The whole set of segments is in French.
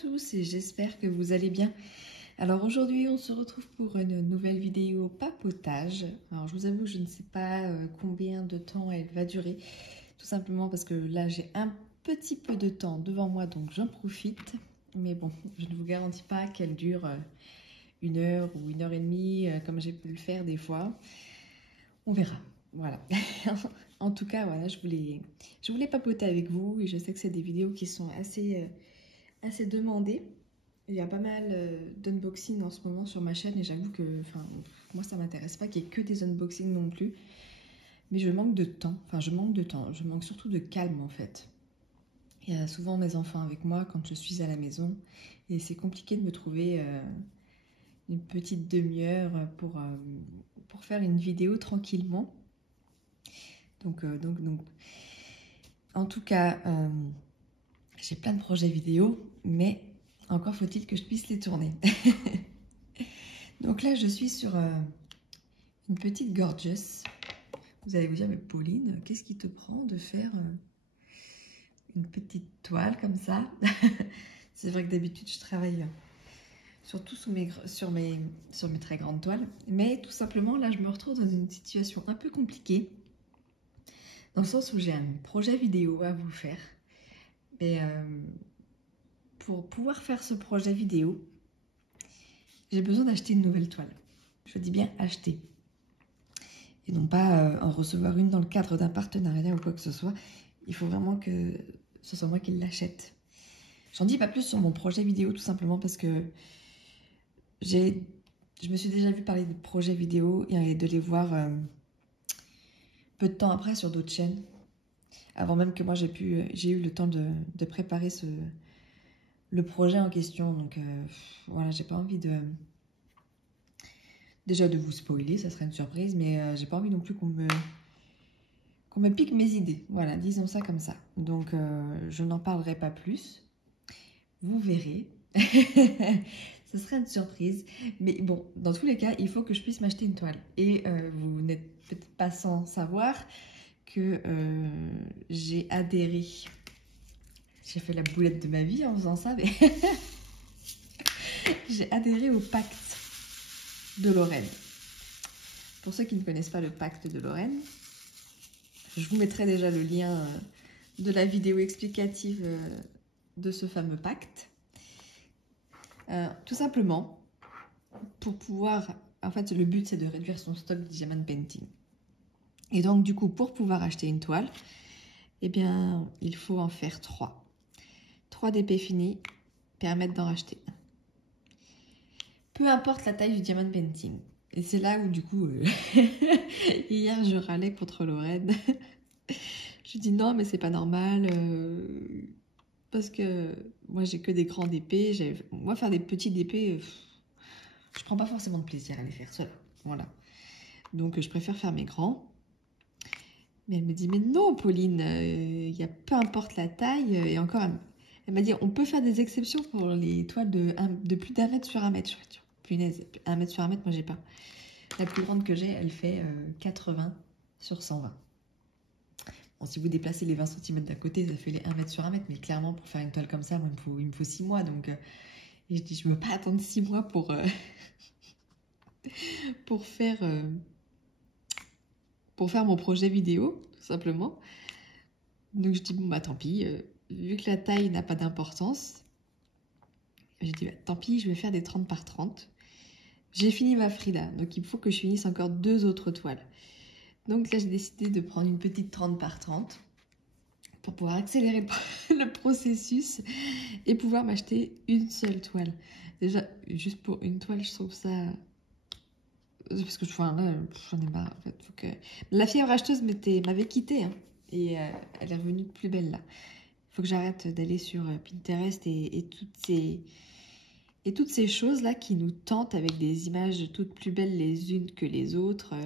tous et j'espère que vous allez bien. Alors aujourd'hui on se retrouve pour une nouvelle vidéo papotage. Alors je vous avoue je ne sais pas combien de temps elle va durer. Tout simplement parce que là j'ai un petit peu de temps devant moi donc j'en profite. Mais bon, je ne vous garantis pas qu'elle dure 1 heure ou 1 heure et demie comme j'ai pu le faire des fois. On verra. Voilà. En tout cas, voilà, je voulais papoter avec vous et je sais que c'est des vidéos qui sont assez demandées. Il y a pas mal d'unboxing en ce moment sur ma chaîne et j'avoue que moi ça m'intéresse pas qu'il y ait que des unboxings non plus. Mais je manque de temps, je manque surtout de calme en fait. Il y a souvent mes enfants avec moi quand je suis à la maison et c'est compliqué de me trouver une petite demi-heure pour faire une vidéo tranquillement. Donc, en tout cas, j'ai plein de projets vidéo, mais encore faut-il que je puisse les tourner. Donc là, je suis sur une petite gorgeous. Vous allez vous dire, mais Pauline, qu'est-ce qui te prend de faire une petite toile comme ça? C'est vrai que d'habitude, je travaille surtout sur mes très grandes toiles. Mais tout simplement, là, je me retrouve dans une situation un peu compliquée. Dans le sens où j'ai un projet vidéo à vous faire. Et pour pouvoir faire ce projet vidéo, j'ai besoin d'acheter une nouvelle toile. Je dis bien acheter. Et non pas en recevoir une dans le cadre d'un partenariat ou quoi que ce soit. Il faut vraiment que ce soit moi qui l'achète. J'en dis pas plus sur mon projet vidéo tout simplement parce que je me suis déjà vu parler de projets vidéo et de les voir peu de temps après sur d'autres chaînes. Avant même que moi j'ai eu le temps de préparer le projet en question. Donc voilà, j'ai pas envie déjà de vous spoiler, ça serait une surprise, mais j'ai pas envie non plus qu'on me pique mes idées. Voilà, disons ça comme ça. Donc je n'en parlerai pas plus. Vous verrez. Ce serait une surprise. Mais bon, dans tous les cas, il faut que je puisse m'acheter une toile. Et vous n'êtes peut-être pas sans savoir que j'ai adhéré. J'ai fait la boulette de ma vie en faisant ça, mais j'ai adhéré au pacte de Lorraine. Pour ceux qui ne connaissent pas le pacte de Lorraine, je vous mettrai déjà le lien de la vidéo explicative de ce fameux pacte. Tout simplement, pour pouvoir... En fait, le but, c'est de réduire son stock de diamond painting. Et donc, du coup, pour pouvoir acheter une toile, eh bien, il faut en faire 3. 3 d'épais finis permettent d'en racheter un. Peu importe la taille du diamond painting. Et c'est là où, du coup, hier, je râlais contre Lorraine. Je dis non, mais c'est pas normal. Parce que moi, j'ai que des grandes épées. Moi, faire des petites épées, je prends pas forcément de plaisir à les faire seule. Voilà. Donc, je préfère faire mes grands. Mais elle me dit, mais non, Pauline, peu importe la taille. Et encore, elle m'a dit, on peut faire des exceptions pour les toiles de plus d'1 mètre sur 1 mètre. Je me dis, punaise, 1 mètre sur 1 mètre, moi, j'ai pas. La plus grande que j'ai, elle fait 80 sur 120. Bon, si vous déplacez les 20 cm d'un côté, ça fait les 1 mètre sur 1 mètre. Mais clairement, pour faire une toile comme ça, moi, il me faut 6 mois. Donc, et je dis, je ne veux pas attendre 6 mois pour faire mon projet vidéo, tout simplement. Donc, je dis, bon, bah tant pis. Vu que la taille n'a pas d'importance, j'ai dit, bah, tant pis, je vais faire des 30 par 30. J'ai fini ma Frida, donc il faut que je finisse encore 2 autres toiles. Donc là, j'ai décidé de prendre une petite 30 par 30 pour pouvoir accélérer le processus et pouvoir m'acheter une seule toile. Déjà, juste pour une toile, je trouve ça... Parce que là, j'en ai marre. En fait, faut que... La fièvre acheteuse m'avait quittée, hein, et elle est revenue de plus belle, là. Il faut que j'arrête d'aller sur Pinterest et toutes ces choses-là qui nous tentent avec des images toutes plus belles les unes que les autres.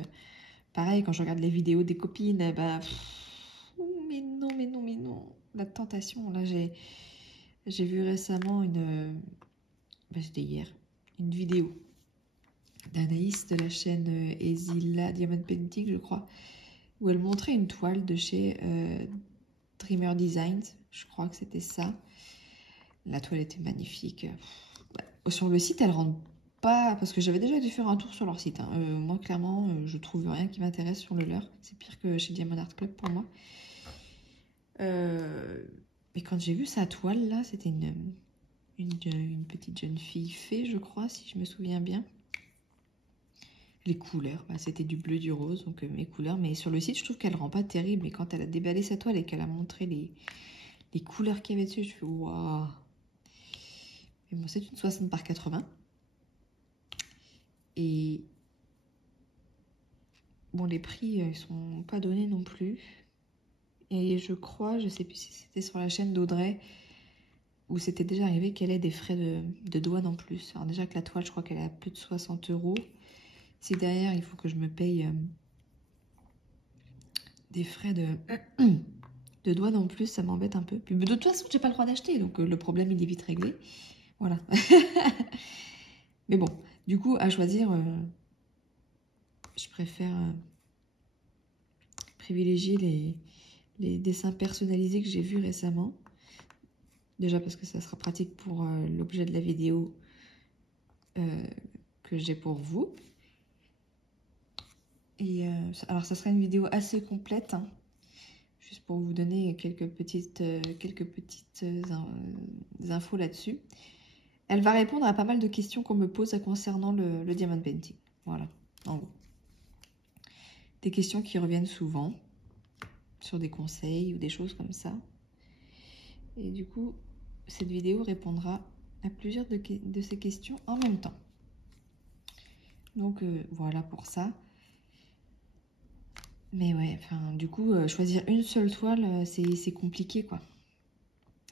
Pareil, quand je regarde les vidéos des copines, mais non, mais non, mais non. La tentation, là, j'ai vu récemment c'était hier, une vidéo d'Anaïs de la chaîne Ezila Diamond Painting, je crois, où elle montrait une toile de chez Dreamer Designs, je crois que c'était ça. La toile était magnifique. Sur le site, elle rentre pas... Parce que j'avais déjà dû faire un tour sur leur site. Hein. Moi, clairement, je trouve rien qui m'intéresse sur le leur. C'est pire que chez Diamond Art Club pour moi. Et quand j'ai vu sa toile, là, c'était une petite jeune fille fée, je crois, si je me souviens bien. Les couleurs, bah, c'était du bleu, du rose, donc mes couleurs. Mais sur le site, je trouve qu'elle rend pas terrible. Et quand elle a déballé sa toile et qu'elle a montré les couleurs qu'il y avait dessus, je fais waouh. Mais bon, c'est une 60 par 80. Et bon, les prix, ils sont pas donnés non plus. Et je crois, je sais plus si c'était sur la chaîne d'Audrey, où c'était déjà arrivé qu'elle ait des frais de douane en plus. Alors déjà que la toile, je crois qu'elle est à plus de 60 €. Si derrière, il faut que je me paye des frais de douane en plus, ça m'embête un peu. Puis, de toute façon, j'ai pas le droit d'acheter, donc le problème, il est vite réglé. Voilà. Mais bon, du coup, à choisir, je préfère privilégier les dessins personnalisés que j'ai vus récemment. Déjà parce que ça sera pratique pour l'objet de la vidéo que j'ai pour vous. Et alors, ça sera une vidéo assez complète, hein, juste pour vous donner quelques petites infos là-dessus. Elle va répondre à pas mal de questions qu'on me pose concernant le diamond painting. Voilà, en gros. Des questions qui reviennent souvent sur des conseils ou des choses comme ça. Et du coup, cette vidéo répondra à plusieurs de ces questions en même temps. Donc voilà pour ça. Mais ouais, enfin, du coup, choisir une seule toile, c'est compliqué, quoi.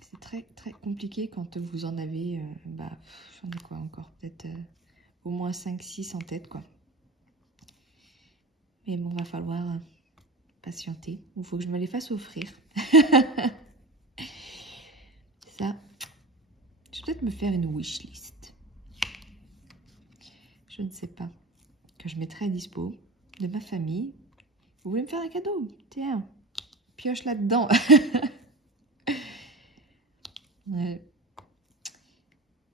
C'est très, très compliqué quand vous en avez, j'en ai quoi encore, peut-être au moins 5-6 en tête, quoi. Mais bon, va falloir patienter. Il faut que je me les fasse offrir. Ça, je vais peut-être me faire une wishlist. Je ne sais pas. Que je mettrai à dispo de ma famille. Vous voulez me faire un cadeau? Tiens, pioche là-dedans. Ouais.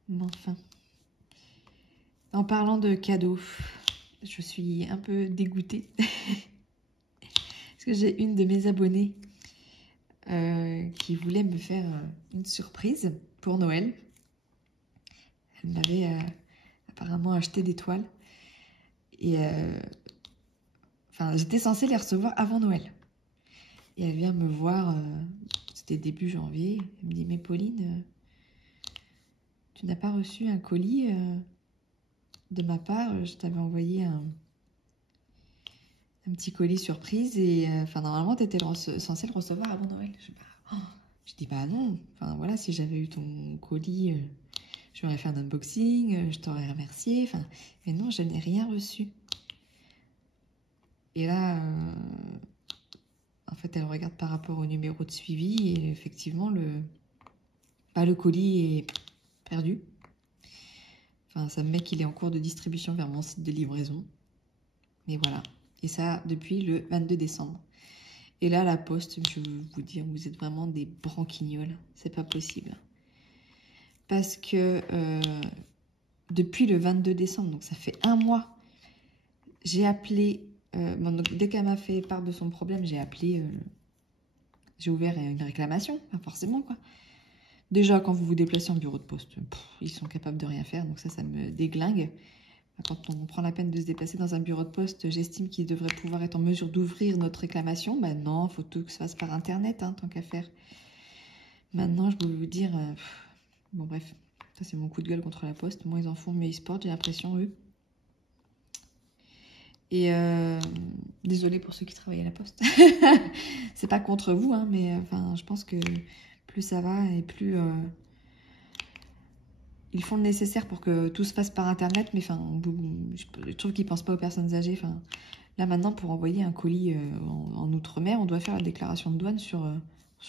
Mais enfin. En parlant de cadeaux, je suis un peu dégoûtée. Parce que j'ai une de mes abonnées qui voulait me faire une surprise pour Noël. Elle m'avait apparemment acheté des toiles. Et enfin, j'étais censée les recevoir avant Noël. Et elle vient me voir, c'était début janvier. Elle me dit, mais Pauline, tu n'as pas reçu un colis de ma part? Je t'avais envoyé un petit colis surprise. Et enfin, normalement, tu étais censée le recevoir avant Noël. Je dis, bah non. Enfin, voilà, si j'avais eu ton colis, je m'aurais fait un unboxing, je t'aurais remercié. Enfin, mais non, je n'ai rien reçu. Et là, en fait, elle regarde par rapport au numéro de suivi et effectivement, le colis est perdu. Enfin, ça me met qu'il est en cours de distribution vers mon site de livraison. Mais voilà. Et ça, depuis le 22 décembre. Et là, la poste, je veux vous dire, vous êtes vraiment des branquignoles. C'est pas possible. Parce que depuis le 22 décembre, donc ça fait un mois, j'ai appelé... bon, donc, dès qu'elle m'a fait part de son problème, j'ai appelé... j'ai ouvert une réclamation, pas forcément, quoi. Déjà, quand vous vous déplacez en bureau de poste, ils sont capables de rien faire, donc ça me déglingue. Quand on prend la peine de se déplacer dans un bureau de poste, j'estime qu'ils devraient pouvoir être en mesure d'ouvrir notre réclamation. Ben non, il faut tout que ça se fasse par Internet, hein, tant qu'à faire. Maintenant, je peux vous dire... bon, bref, ça c'est mon coup de gueule contre la poste. Moi, ils en font, mais ils se portent, j'ai l'impression, eux. Et désolée pour ceux qui travaillent à la poste. C'est pas contre vous, hein, mais enfin, je pense que plus ça va et plus... ils font le nécessaire pour que tout se fasse par Internet, mais enfin, je trouve qu'ils ne pensent pas aux personnes âgées. Enfin, là, maintenant, pour envoyer un colis en Outre-mer, on doit faire la déclaration de douane sur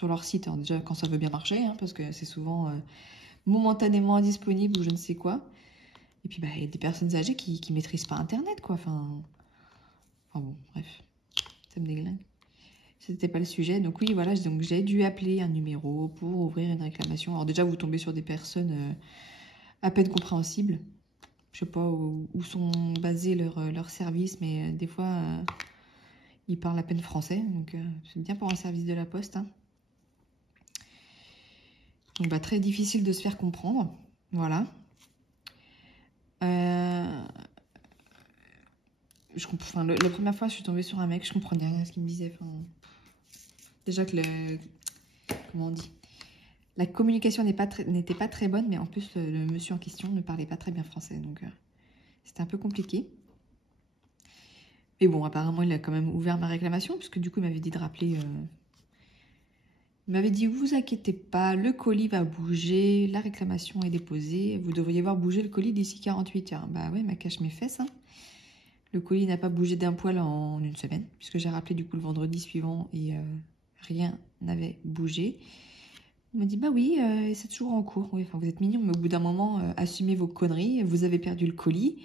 leur site. Alors, déjà, quand ça veut bien marcher, hein, parce que c'est souvent momentanément indisponible ou je ne sais quoi. Et puis, bah, il y a des personnes âgées qui ne maîtrisent pas Internet, quoi. Enfin bon, bref, ça me déglingue. c'était pas le sujet. Donc oui, voilà, donc j'ai dû appeler un numéro pour ouvrir une réclamation. Alors déjà, vous tombez sur des personnes à peine compréhensibles. Je sais pas où sont basés leurs services, mais des fois, ils parlent à peine français. Donc c'est bien pour un service de la poste. Hein. Donc bah, très difficile de se faire comprendre. Voilà. La première fois, je suis tombée sur un mec, je comprenais rien à ce qu'il me disait. Enfin, déjà que comment on dit, la communication n'était pas très bonne, mais en plus, le monsieur en question ne parlait pas très bien français. Donc, c'était un peu compliqué. Mais bon, apparemment, il a quand même ouvert ma réclamation, puisque du coup, il m'avait dit de rappeler... Il m'avait dit, vous inquiétez pas, le colis va bouger, la réclamation est déposée, vous devriez voir bouger le colis d'ici 48 heures. Bah ouais, ma cache mes fesses. Hein. Le colis n'a pas bougé d'un poil en une semaine, puisque j'ai rappelé du coup le vendredi suivant et rien n'avait bougé. On m'a dit, bah oui, c'est toujours en cours. Oui, enfin, vous êtes mignon, mais au bout d'un moment, assumez vos conneries, vous avez perdu le colis,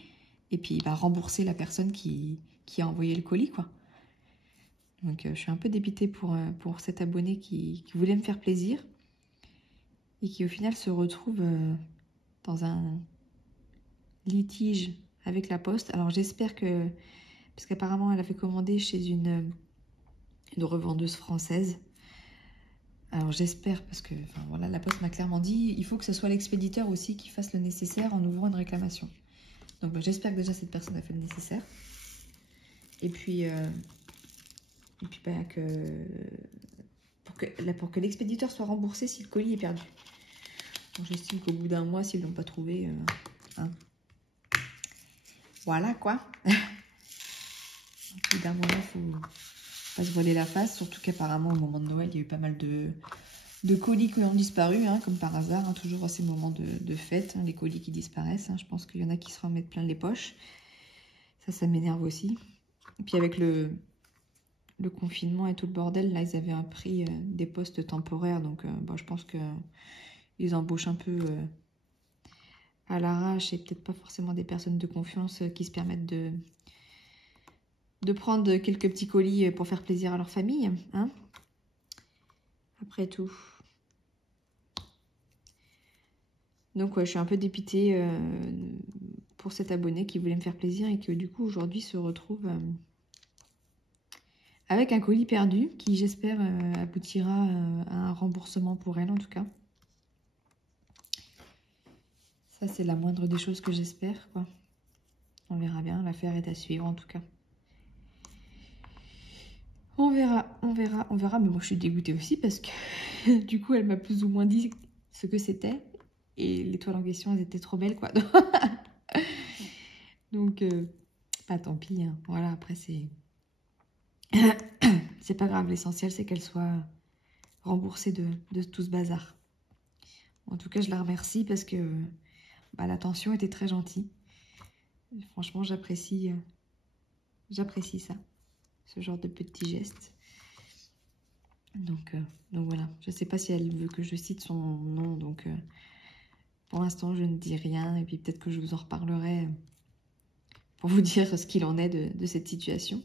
et puis bah, remboursez la personne qui a envoyé le colis, quoi. Donc je suis un peu dépitée pour cet abonné qui voulait me faire plaisir, et qui au final se retrouve dans un litige avec la poste. Alors j'espère que... Parce qu'apparemment, elle avait commandé chez une revendeuse française. Alors j'espère, parce que enfin, voilà, la poste m'a clairement dit, il faut que ce soit l'expéditeur aussi qui fasse le nécessaire en ouvrant une réclamation. Donc bah, j'espère que déjà cette personne a fait le nécessaire. Et puis bah, pour que l'expéditeur soit remboursé si le colis est perdu. Donc j'estime qu'au bout d'un mois, s'ils ne l'ont pas trouvé, hein. Voilà quoi. Au bout d'un moment, il faut pas se voiler la face, surtout qu'apparemment au moment de Noël, il y a eu pas mal de colis qui ont disparu, hein, comme par hasard, hein, toujours à ces moments de fête, hein, les colis qui disparaissent. Hein, je pense qu'il y en a qui se remettent plein les poches. Ça m'énerve aussi. Et puis avec le confinement et tout le bordel, là, ils avaient pris des postes temporaires, donc bon, je pense qu'ils embauchent un peu à l'arrache et peut-être pas forcément des personnes de confiance qui se permettent de prendre quelques petits colis pour faire plaisir à leur famille, hein, après tout. Donc ouais, je suis un peu dépitée pour cet abonné qui voulait me faire plaisir et qui du coup aujourd'hui se retrouve avec un colis perdu qui j'espère aboutira à un remboursement pour elle en tout cas. Ça c'est la moindre des choses que j'espère, quoi. On verra bien, l'affaire est à suivre en tout cas. On verra, mais moi je suis dégoûtée aussi parce que du coup elle m'a plus ou moins dit ce que c'était. Et les toiles en question, elles étaient trop belles, quoi. Donc, bah tant pis. Hein. Voilà, après, c'est... c'est pas grave. L'essentiel, c'est qu'elle soit remboursée de tout ce bazar. En tout cas, je la remercie parce que bah, l'attention était très gentille. Franchement, j'apprécie ça. Ce genre de petits gestes. Donc voilà. Je sais pas si elle veut que je cite son nom, donc... pour l'instant, je ne dis rien et puis peut-être que je vous en reparlerai pour vous dire ce qu'il en est de cette situation.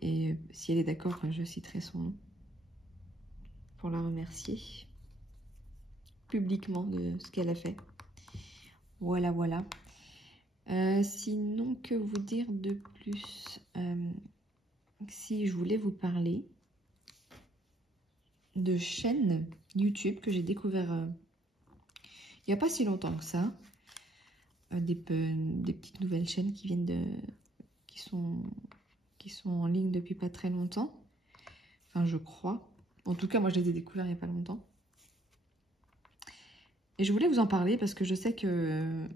Et si elle est d'accord, je citerai son nom pour la remercier publiquement de ce qu'elle a fait. Voilà, voilà. Sinon, que vous dire de plus? Si je voulais vous parler de chaînes YouTube que j'ai découvert il n'y a pas si longtemps que ça, des petites nouvelles chaînes qui viennent qui sont en ligne depuis pas très longtemps. Enfin, je crois. En tout cas, moi, je les ai découverts il n'y a pas longtemps. Et je voulais vous en parler parce que je sais que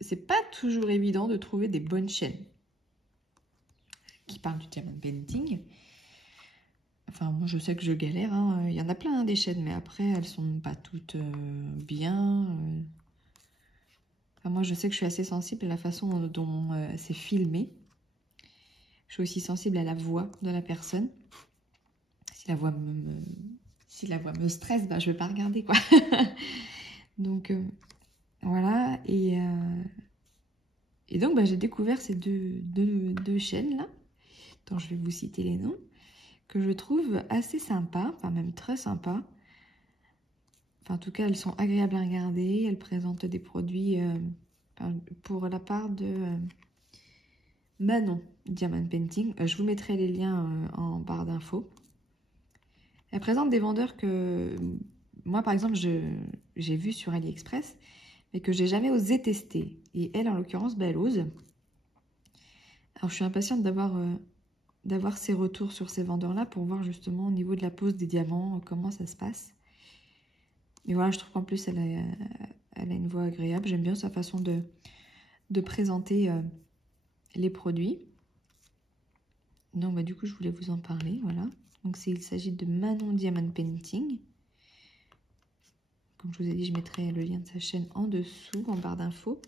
c'est pas toujours évident de trouver des bonnes chaînes qui parlent du diamond painting. Enfin, moi, je sais que je galère. Hein. Il y en a plein, hein, des chaînes, mais après, elles sont pas toutes bien. Enfin, moi, je sais que je suis assez sensible à la façon dont c'est filmé. Je suis aussi sensible à la voix de la personne. Si la voix me stresse, bah, je ne vais pas regarder, quoi. Donc, voilà. Et donc, bah, j'ai découvert ces deux chaînes-là, dont je vais vous citer les noms. que je trouve assez sympa, enfin même très sympa. Enfin, en tout cas, elles sont agréables à regarder. Elles présentent des produits pour la part de Manon Diamond Painting. Je vous mettrai les liens en barre d'infos. Elles présentent des vendeurs que moi, par exemple, j'ai vu sur AliExpress, mais que j'ai jamais osé tester. Et elle, en l'occurrence, elle ose. Alors, je suis impatiente d'avoir ses retours sur ces vendeurs-là pour voir justement au niveau de la pose des diamants, comment ça se passe. Mais voilà, je trouve qu'en plus, elle a une voix agréable. J'aime bien sa façon de présenter les produits. Donc, du coup, je voulais vous en parler, voilà. Donc, il s'agit de Manon Diamond Painting. Comme je vous ai dit, je mettrai le lien de sa chaîne en dessous, en barre d'infos.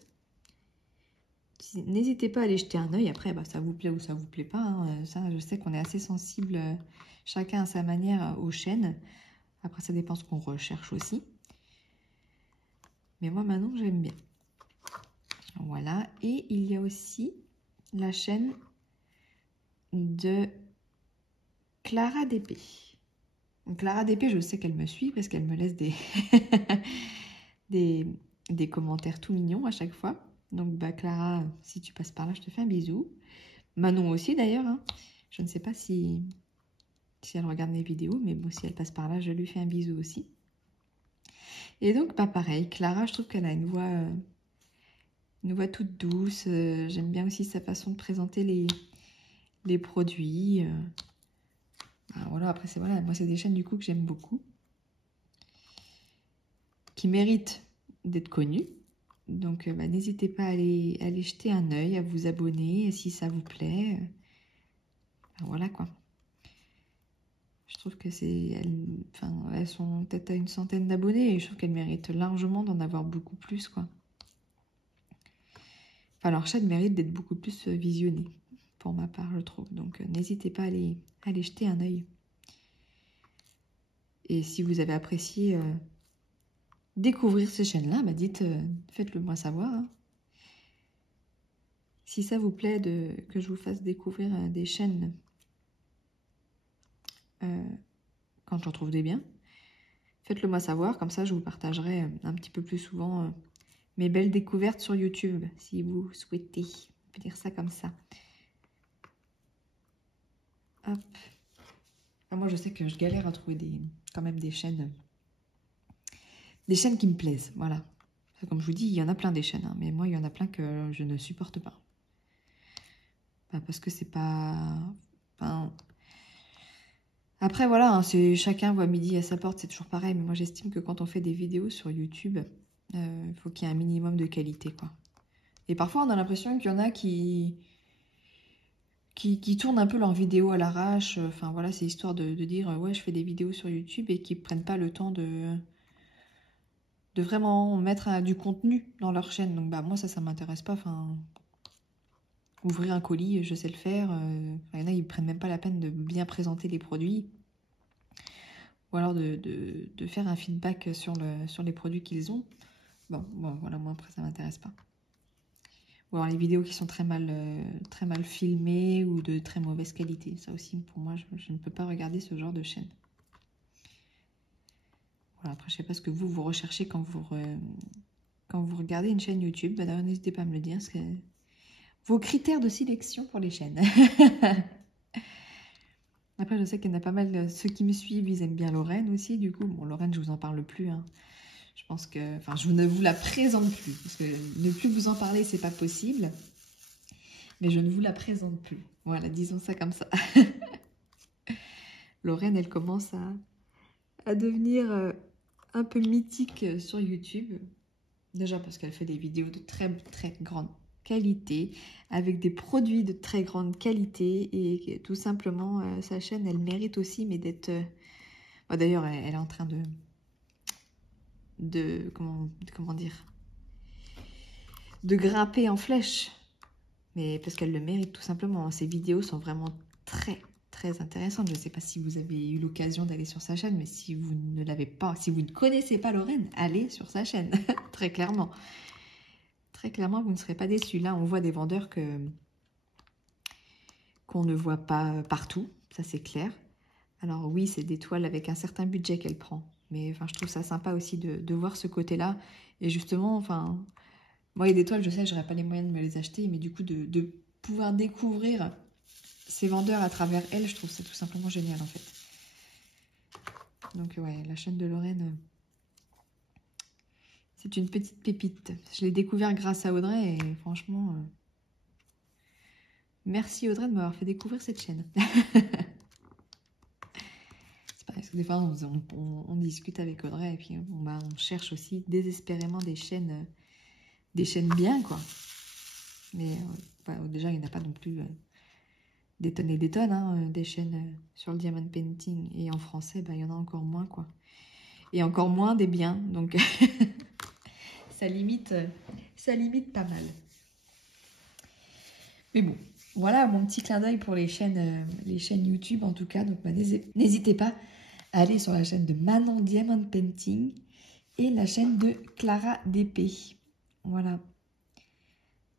N'hésitez pas à aller jeter un œil. Après, ça vous plaît ou ça vous plaît pas, hein. Ça, je sais qu'on est assez sensible, chacun à sa manière, aux chaînes. Après, ça dépend ce qu'on recherche aussi. Mais moi, Manon, j'aime bien. Voilà. Et il y a aussi la chaîne de Clara DP. Donc, Clara DP, je sais qu'elle me suit parce qu'elle me laisse des commentaires tout mignons à chaque fois. Donc, Clara, si tu passes par là, je te fais un bisou. Manon aussi, d'ailleurs. Hein. Je ne sais pas si elle regarde mes vidéos, mais bon, si elle passe par là, je lui fais un bisou aussi. Et donc, pareil, Clara, je trouve qu'elle a une voix toute douce. J'aime bien aussi sa façon de présenter les produits. Voilà, après, moi, c'est des chaînes du coup que j'aime beaucoup, qui méritent d'être connues. Donc, n'hésitez pas à aller jeter un œil, à vous abonner si ça vous plaît. Voilà quoi. Je trouve que elles sont peut-être à une centaine d'abonnés et je trouve qu'elles méritent largement d'en avoir beaucoup plus, quoi. Enfin, leur chaîne mérite d'être beaucoup plus visionnée, pour ma part, je trouve. Donc, n'hésitez pas à aller jeter un œil. Et si vous avez apprécié découvrir ces chaînes-là, faites-le moi savoir. Hein. Si ça vous plaît que je vous fasse découvrir des chaînes quand j'en trouve des biens, faites-le moi savoir. Comme ça, je vous partagerai un petit peu plus souvent mes belles découvertes sur YouTube, si vous souhaitez. On peut dire ça comme ça. Hop. Moi, je sais que je galère à trouver quand même des chaînes qui me plaisent, voilà. Comme je vous dis, il y en a plein des chaînes, hein, mais moi, il y en a plein que je ne supporte pas. Parce que c'est pas... Après, voilà, hein, chacun voit midi à sa porte, c'est toujours pareil, mais moi, j'estime que quand on fait des vidéos sur YouTube, il faut qu'il y ait un minimum de qualité, quoi. Et parfois, on a l'impression qu'il y en a qui tournent un peu leurs vidéos à l'arrache. Enfin, voilà, c'est histoire de dire, ouais, je fais des vidéos sur YouTube et qui ne prennent pas le temps de vraiment mettre du contenu dans leur chaîne. Donc, moi, ça m'intéresse pas. Enfin, ouvrir un colis, je sais le faire. Il y en a, ils ne prennent même pas la peine de bien présenter les produits. Ou alors de faire un feedback sur les produits qu'ils ont. Bon, voilà, moi, après, ça m'intéresse pas. Ou alors les vidéos qui sont très mal filmées ou de très mauvaise qualité. Ça aussi, pour moi, je ne peux pas regarder ce genre de chaîne. Voilà, après, je ne sais pas ce que vous recherchez quand vous regardez une chaîne YouTube. D'ailleurs, n'hésitez pas à me le dire. Vos critères de sélection pour les chaînes. Après, je sais qu'il y en a pas mal. Ceux qui me suivent, ils aiment bien Lorraine aussi. Du coup, bon, Lorraine, je vous en parle plus. Hein. Je pense que... Enfin, je ne vous la présente plus. Parce que ne plus vous en parler, c'est pas possible. Mais je ne vous la présente plus. Voilà, disons ça comme ça. Lorraine, elle commence à devenir un peu mythique sur YouTube. Déjà parce qu'elle fait des vidéos de très très grande qualité, avec des produits de très grande qualité. Et tout simplement, sa chaîne, elle mérite aussi, mais d'être... D'ailleurs, elle est en train comment dire, de grimper en flèche, mais parce qu'elle le mérite tout simplement. Ses vidéos sont vraiment très très intéressantes. Je ne sais pas si vous avez eu l'occasion d'aller sur sa chaîne, mais si vous ne l'avez pas, si vous ne connaissez pas Lorraine, allez sur sa chaîne, très clairement. Très clairement, vous ne serez pas déçus. Là, on voit des vendeurs qu'on ne voit pas partout, ça c'est clair. Alors oui, c'est des toiles avec un certain budget qu'elle prend. Mais enfin, je trouve ça sympa aussi de voir ce côté-là. Et justement, enfin, moi, il y a des toiles, je sais, j'aurais pas les moyens de me les acheter. Mais du coup, de pouvoir découvrir ces vendeurs à travers elle, je trouve ça tout simplement génial, en fait. Donc ouais, la chaîne de Lorraine, c'est une petite pépite. Je l'ai découvert grâce à Audrey et franchement, merci Audrey de m'avoir fait découvrir cette chaîne. Parce que des fois, on discute avec Audrey et puis on cherche aussi désespérément des chaînes bien, quoi. Mais déjà, il n'y en a pas non plus des tonnes et des tonnes, hein, des chaînes sur le diamond painting. Et en français, il y en a encore moins, quoi. Et encore moins des biens, donc ça limite pas mal. Mais bon, voilà mon petit clin d'œil pour les chaînes YouTube, en tout cas. Donc, n'hésitez pas à aller sur la chaîne de Manon Diamond Painting et la chaîne de Clara DP. Voilà.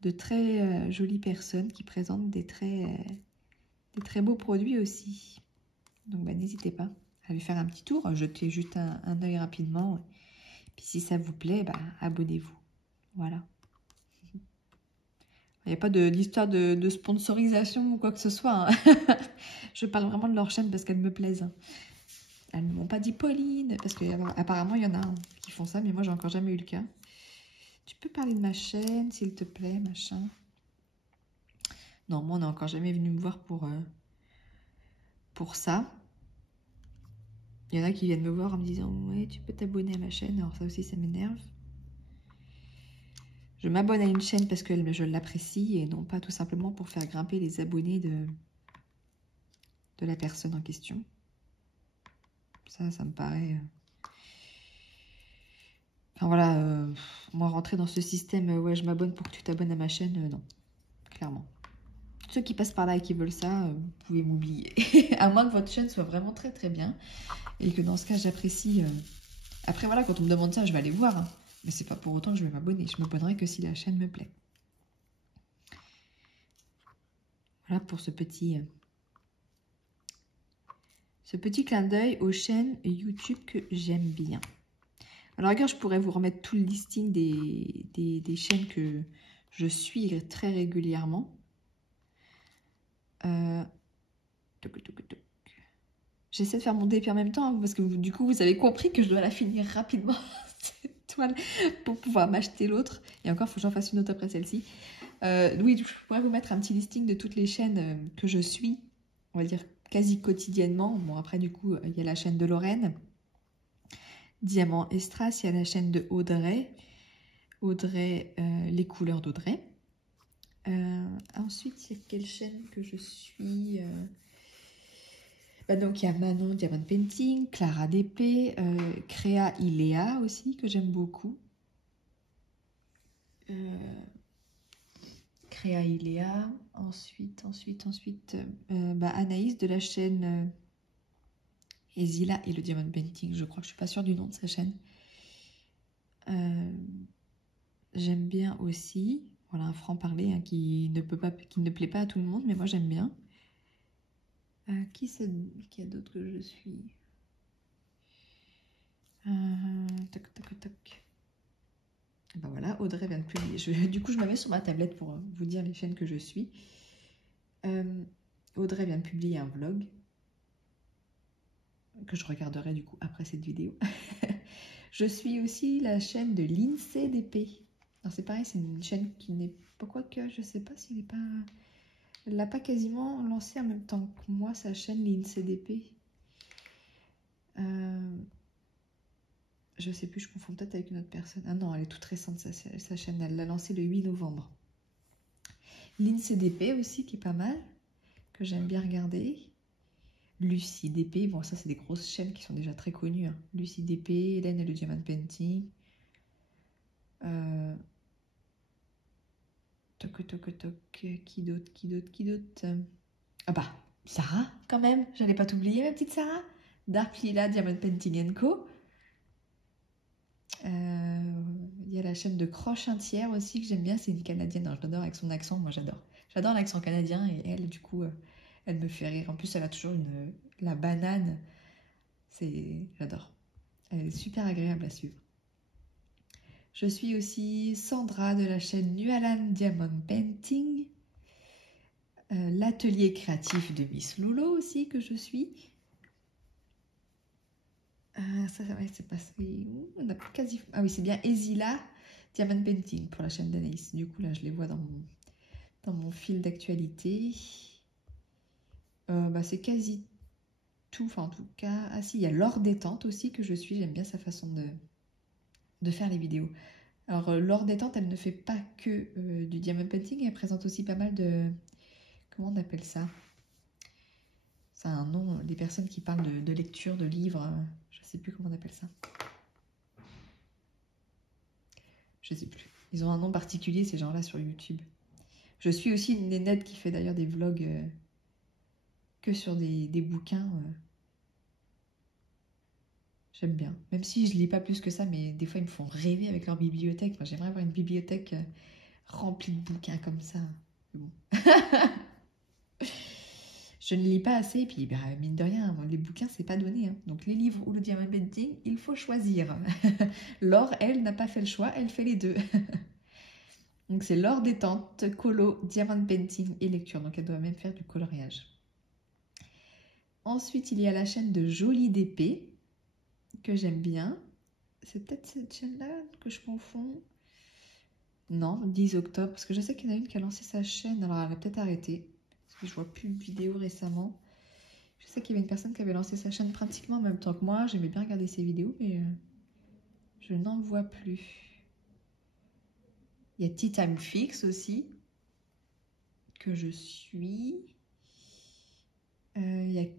De très jolies personnes qui présentent des très beaux produits aussi. Donc, n'hésitez pas à lui faire un petit tour, jetez juste un œil rapidement. Puis si ça vous plaît, abonnez-vous. Voilà. Il n'y a pas d'histoire de sponsorisation ou quoi que ce soit. Hein. Je parle vraiment de leur chaîne parce qu'elles me plaisent. Elles ne m'ont pas dit Pauline, parce qu'apparemment il y en a qui font ça, mais moi j'ai encore jamais eu le cas. Tu peux parler de ma chaîne, s'il te plaît, machin. Non, moi on n'a encore jamais venu me voir pour ça. Il y en a qui viennent me voir en me disant ouais, tu peux t'abonner à ma chaîne. Alors ça aussi ça m'énerve. Je m'abonne à une chaîne parce que je l'apprécie et non pas tout simplement pour faire grimper les abonnés de la personne en question. Ça me paraît... Enfin voilà, moi rentrer dans ce système, ouais je m'abonne pour que tu t'abonnes à ma chaîne, non, clairement. Ceux qui passent par là et qui veulent ça, vous pouvez m'oublier. À moins que votre chaîne soit vraiment très très bien et que dans ce cas j'apprécie... Après voilà, quand on me demande ça, je vais aller voir. Hein. Mais c'est pas pour autant que je vais m'abonner. Je m'abonnerai que si la chaîne me plaît. Voilà pour ce petit clin d'œil aux chaînes YouTube que j'aime bien. Alors regarde, je pourrais vous remettre tout le listing des chaînes que je suis très régulièrement. J'essaie de faire mon dépit en même temps, hein, parce que du coup, vous avez compris que je dois la finir rapidement, cette toile, pour pouvoir m'acheter l'autre. Et encore, il faut que j'en fasse une autre après celle-ci. Oui, je pourrais vous mettre un petit listing de toutes les chaînes que je suis, on va dire quasi quotidiennement. Bon, après, du coup, il y a la chaîne de Lorraine, Diamant Estras, il y a la chaîne de Audrey, les couleurs d'Audrey. Ensuite, il y a quelle chaîne que je suis donc, il y a Manon Diamond Painting, Clara DP, Créa Iléa aussi, que j'aime beaucoup. Créa Iléa. Ensuite, Anaïs de la chaîne Ezila et le Diamond Painting. Je crois que je suis pas sûre du nom de sa chaîne. J'aime bien aussi. Voilà, un franc-parler hein, qui ne plaît pas à tout le monde, mais moi j'aime bien. Qui y a d'autres que je suis Toc, toc, toc. Ben voilà, Audrey vient de publier. Du coup, je me mets sur ma tablette pour vous dire les chaînes que je suis. Audrey vient de publier un vlog que je regarderai du coup après cette vidéo. Je suis aussi la chaîne de l'INSEE DP. Alors c'est pareil, c'est une chaîne qui n'est pas quoi que je sais pas s'il est pas... Elle l'a pas quasiment lancée en même temps que moi, sa chaîne, l'INSEE DP. Je sais plus, je confonds peut-être avec une autre personne. Ah non, elle est toute récente, sa chaîne. Elle l'a lancée le 8 novembre. L'INSEE DP aussi, qui est pas mal, que j'aime bien regarder. Lucie DP, bon ça c'est des grosses chaînes qui sont déjà très connues. Hein. Lucie DP, Hélène et le Diamond Painting. Toc, toc, toc, qui d'autre Ah bah, Sarah, quand même, j'allais pas t'oublier ma petite Sarah. Dark Lila, Diamond Painting Co. Il y a la chaîne de Croche Entière aussi que j'aime bien, c'est une Canadienne, je l'adore avec son accent, moi j'adore. J'adore l'accent canadien et elle, du coup, elle me fait rire. En plus, elle a toujours la banane. J'adore. Elle est super agréable à suivre. Je suis aussi Sandra de la chaîne Nualan Diamond Painting. L'atelier créatif de Miss Lolo aussi que je suis. C'est passé où? On a quasi... Ah oui, c'est bien Ezila Diamond Painting pour la chaîne d'Anaïs. Du coup, là, je les vois dans mon fil d'actualité. C'est quasi tout. Enfin, en tout cas... Ah si, il y a Laure Détente aussi que je suis. J'aime bien sa façon de faire les vidéos. Alors, Laure Détente, elle ne fait pas que du Diamond Painting. Elle présente aussi pas mal de... Comment on appelle ça? Ça a un nom, des personnes qui parlent de lecture, de livres. Je ne sais plus comment on appelle ça. Je ne sais plus. Ils ont un nom particulier, ces gens-là, sur YouTube. Je suis aussi une nénette qui fait d'ailleurs des vlogs que sur des bouquins. J'aime bien. Même si je ne lis pas plus que ça, mais des fois, ils me font rêver avec leur bibliothèque. Moi, j'aimerais avoir une bibliothèque remplie de bouquins comme ça. Bon. Je ne lis pas assez, et puis mine de rien, les bouquins, c'est pas donné. Hein. Donc les livres ou le Diamond Painting, il faut choisir. Laure, elle, n'a pas fait le choix, elle fait les deux. Donc c'est Laure Détente, colo, Diamond Painting et lecture. Donc elle doit même faire du coloriage. Ensuite, il y a la chaîne de Jolie d'épée, que j'aime bien. C'est peut-être cette chaîne-là que je confonds. Non, 10 octobre, parce que je sais qu'il y en a une qui a lancé sa chaîne, alors elle a peut-être arrêté. Je vois plus de vidéos récemment. Je sais qu'il y avait une personne qui avait lancé sa chaîne pratiquement en même temps que moi. J'aimais bien regarder ses vidéos, mais je n'en vois plus. Il y a Tea Time Fix aussi, que je suis. Il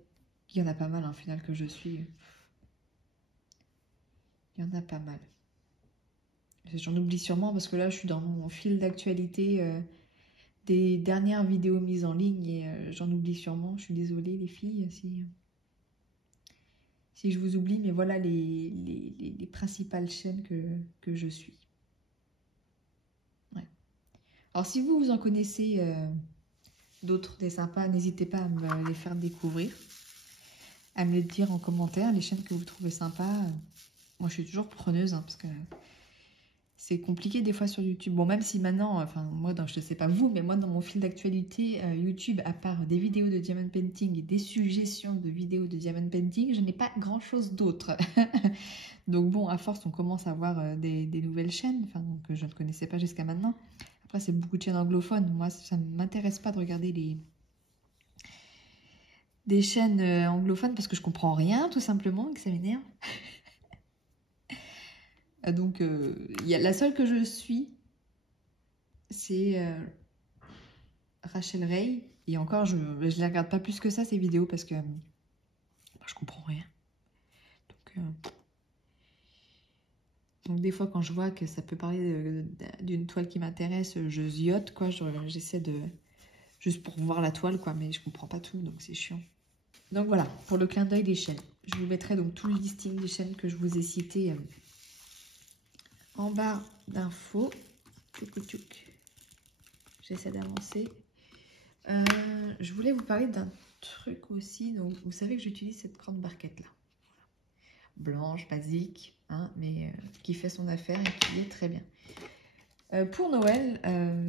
y en a pas mal, en final, que je suis. Il y en a pas mal. J'en oublie sûrement, parce que là, je suis dans mon fil d'actualité des dernières vidéos mises en ligne, et j'en oublie sûrement. Je suis désolée, les filles, si je vous oublie, mais voilà les principales chaînes que je suis. Ouais. Alors, si vous en connaissez d'autres des sympas, n'hésitez pas à me les faire découvrir, à me le dire en commentaire, les chaînes que vous trouvez sympas. Moi, je suis toujours preneuse, hein, parce que c'est compliqué des fois sur YouTube. Bon, même si maintenant, enfin, moi, je ne sais pas vous, mais moi, dans mon fil d'actualité, YouTube, à part des vidéos de Diamond Painting et des suggestions de vidéos de Diamond Painting, je n'ai pas grand-chose d'autre. Donc bon, à force, on commence à voir des nouvelles chaînes, enfin, que je ne connaissais pas jusqu'à maintenant. Après, c'est beaucoup de chaînes anglophones. Moi, ça ne m'intéresse pas de regarder des chaînes anglophones parce que je comprends rien, tout simplement, et que ça m'énerve. Donc, la seule que je suis, c'est Rachel Ray. Et encore, je ne les regarde pas plus que ça, ces vidéos, parce que je comprends rien. Donc, des fois, quand je vois que ça peut parler d'une toile qui m'intéresse, je ziote, quoi. J'essaie de... Juste pour voir la toile, quoi. Mais je comprends pas tout, donc c'est chiant. Donc, voilà, pour le clin d'œil des chaînes. Je vous mettrai donc tout le listing des chaînes que je vous ai citées en barre d'infos. J'essaie d'avancer. Je voulais vous parler d'un truc aussi. Donc, vous savez que j'utilise cette grande barquette là. Blanche, basique, hein, mais qui fait son affaire et qui est très bien. Pour Noël,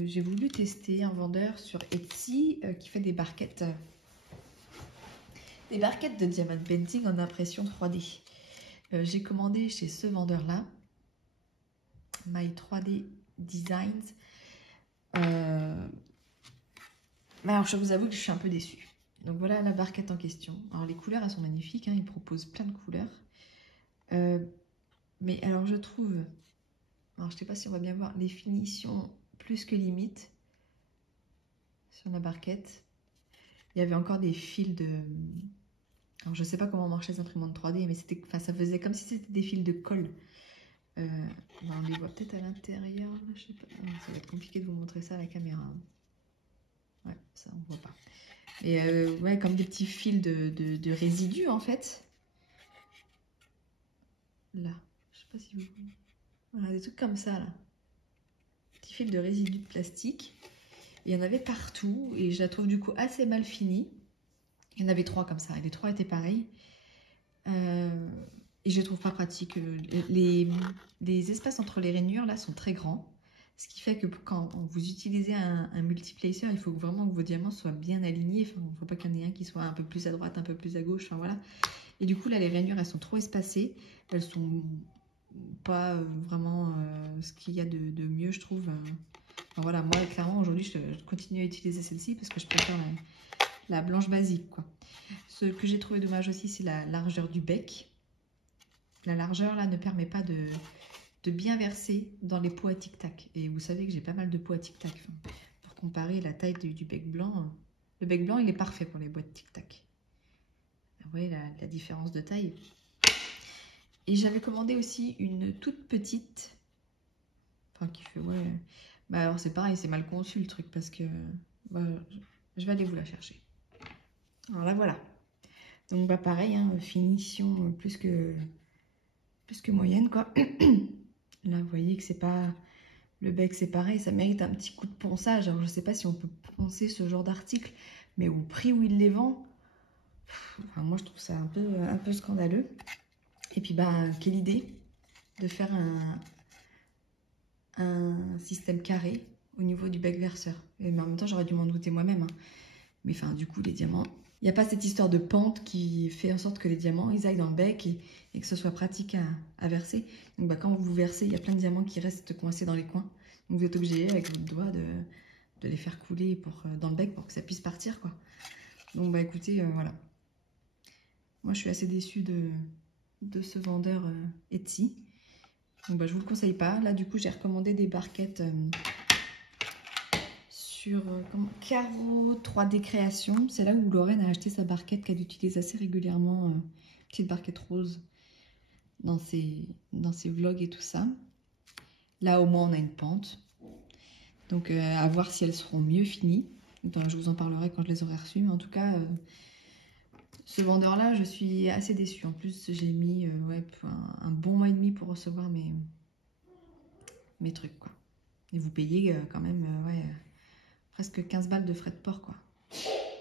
j'ai voulu tester un vendeur sur Etsy qui fait des barquettes. Des barquettes de Diamond Painting en impression 3D. J'ai commandé chez ce vendeur-là. My 3D Designs. Mais alors, je vous avoue que je suis un peu déçue. Donc, voilà la barquette en question. Alors, les couleurs, elles sont magnifiques. Hein, ils proposent plein de couleurs. Mais alors, je trouve... Alors, je ne sais pas si on va bien voir les finitions plus que limite sur la barquette. Il y avait encore des fils de... Alors, je ne sais pas comment marchaient les imprimantes 3D, mais ça faisait comme si c'était des fils de colle. On les voit peut-être à l'intérieur. Je sais pas. Ça va être compliqué de vous montrer ça à la caméra. Ouais, ça, on ne voit pas. Et ouais, comme des petits fils de résidus, en fait. Là, je sais pas si vous... Voilà, des trucs comme ça, là. Petits fils de résidus de plastique. Et il y en avait partout. Et je la trouve, du coup, assez mal finie. Il y en avait 3 comme ça, et les 3 étaient pareils. Et je les trouve pas pratiques. Les espaces entre les rainures là sont très grands. Ce qui fait que quand vous utilisez un multiplacer, il faut vraiment que vos diamants soient bien alignés. Enfin, il ne faut pas qu'il y en ait un qui soit un peu plus à droite, un peu plus à gauche. Enfin, voilà. Et du coup, là, les rainures, elles sont trop espacées. Elles sont pas vraiment ce qu'il y a de mieux, je trouve. Enfin, voilà, moi, clairement, aujourd'hui, je continue à utiliser celle-ci parce que je préfère la blanche basique, quoi. Ce que j'ai trouvé dommage aussi, c'est la largeur du bec. La largeur, là, ne permet pas de bien verser dans les pots à tic-tac. Et vous savez que j'ai pas mal de pots à tic-tac. Enfin, pour comparer la taille du bec blanc, le bec blanc, il est parfait pour les boîtes tic-tac. Vous voyez la différence de taille. Et j'avais commandé aussi une toute petite. Enfin, qui fait, ouais. Bah alors c'est pareil, c'est mal conçu le truc parce que bah, je vais aller vous la chercher. Alors là, voilà. Donc bah pareil, hein, finition plus que moyenne, quoi. Là, vous voyez que c'est pas... Le bec, c'est pareil, ça mérite un petit coup de ponçage. Alors, je sais pas si on peut poncer ce genre d'article, mais au prix où il les vend, enfin, moi, je trouve ça un peu scandaleux. Et puis, bah, quelle idée de faire un système carré au niveau du bec verseur. Mais en même temps, j'aurais dû m'en douter moi-même. Hein. Mais enfin, du coup, les diamants... Il n'y a pas cette histoire de pente qui fait en sorte que les diamants, ils aillent dans le bec et que ce soit pratique à verser. Donc, bah, quand vous versez, il y a plein de diamants qui restent coincés dans les coins. Donc, vous êtes obligé, avec votre doigt, de les faire couler dans le bec pour que ça puisse partir, quoi. Donc, bah, écoutez, voilà. Moi, je suis assez déçue de ce vendeur Etsy. Donc, bah, je vous le conseille pas. Là, du coup, j'ai recommandé des barquettes... sur Caro 3D Création. C'est là où Lorraine a acheté sa barquette qu'elle utilise assez régulièrement, petite barquette rose, dans ses vlogs et tout ça. Là, au moins, on a une pente. Donc, à voir si elles seront mieux finies. Enfin, je vous en parlerai quand je les aurai reçues. Mais en tout cas, ce vendeur-là, je suis assez déçue. En plus, j'ai mis ouais, un bon mois et demi pour recevoir mes trucs, quoi. Et vous payez quand même, ouais... presque 15 balles de frais de port, quoi.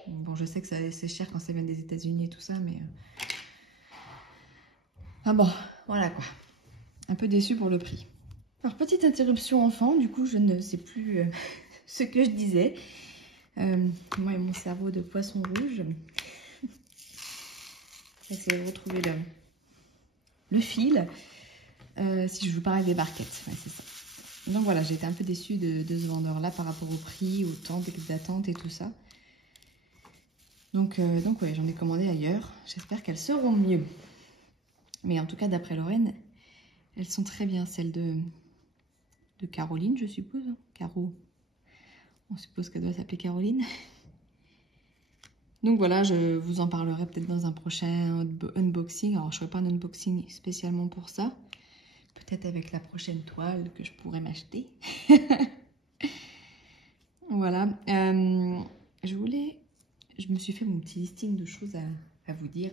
Bon, je sais que c'est cher quand ça vient des États-Unis et tout ça, mais... Ah bon, voilà, quoi. Un peu déçu pour le prix. Alors, petite interruption enfant, du coup, je ne sais plus ce que je disais. Moi et mon cerveau de poisson rouge. J'essaie de retrouver le fil. Si je vous parlais des barquettes, ouais, c'est ça. Donc voilà, j'ai été un peu déçue de ce vendeur-là par rapport au prix, au temps d'attente et tout ça. Donc ouais, j'en ai commandé ailleurs. J'espère qu'elles seront mieux. Mais en tout cas, d'après Lorraine, elles sont très bien. Celles de Caroline, je suppose. Caro, on suppose qu'elle doit s'appeler Caroline. Donc voilà, je vous en parlerai peut-être dans un prochain unboxing. Alors, je ne ferai pas un unboxing spécialement pour ça. Peut-être avec la prochaine toile que je pourrais m'acheter. Voilà. Je me suis fait mon petit listing de choses à vous dire.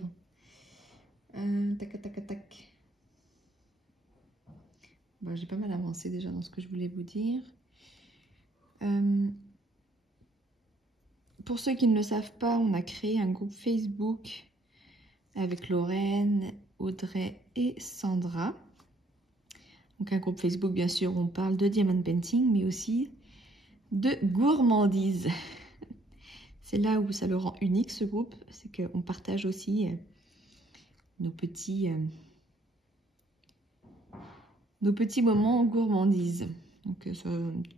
Tac, tac, tac. Bon, j'ai pas mal avancé déjà dans ce que je voulais vous dire. Pour ceux qui ne le savent pas, on a créé un groupe Facebook avec Lorraine, Audrey et Sandra. Donc un groupe Facebook, bien sûr, on parle de diamond painting, mais aussi de gourmandise. C'est là où ça le rend unique, ce groupe. C'est qu'on partage aussi nos petits moments en gourmandise. Donc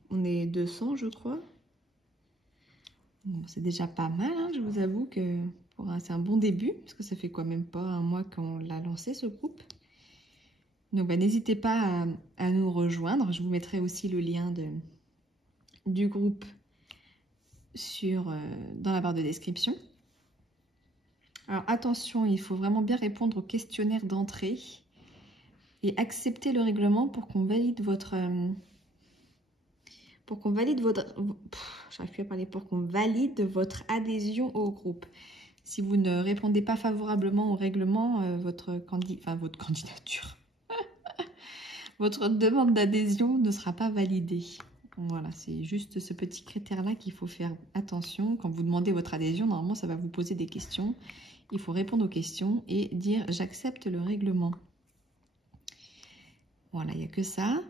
on est 200, je crois. Bon, c'est déjà pas mal, hein, je vous avoue que c'est un bon début, parce que ça fait quoi, même pas un mois qu'on l'a lancé, ce groupe. Donc bah, n'hésitez pas à nous rejoindre. Je vous mettrai aussi le lien du groupe dans la barre de description. Alors attention, il faut vraiment bien répondre au questionnaire d'entrée et accepter le règlement pour qu'on valide votre... j'arrive plus à parler, pour qu'on valide votre adhésion au groupe. Si vous ne répondez pas favorablement au règlement, votre candidature, votre demande d'adhésion ne sera pas validée. Voilà, c'est juste ce petit critère-là qu'il faut faire attention. Quand vous demandez votre adhésion, normalement, ça va vous poser des questions. Il faut répondre aux questions et dire « j'accepte le règlement ». Voilà, il n'y a que ça.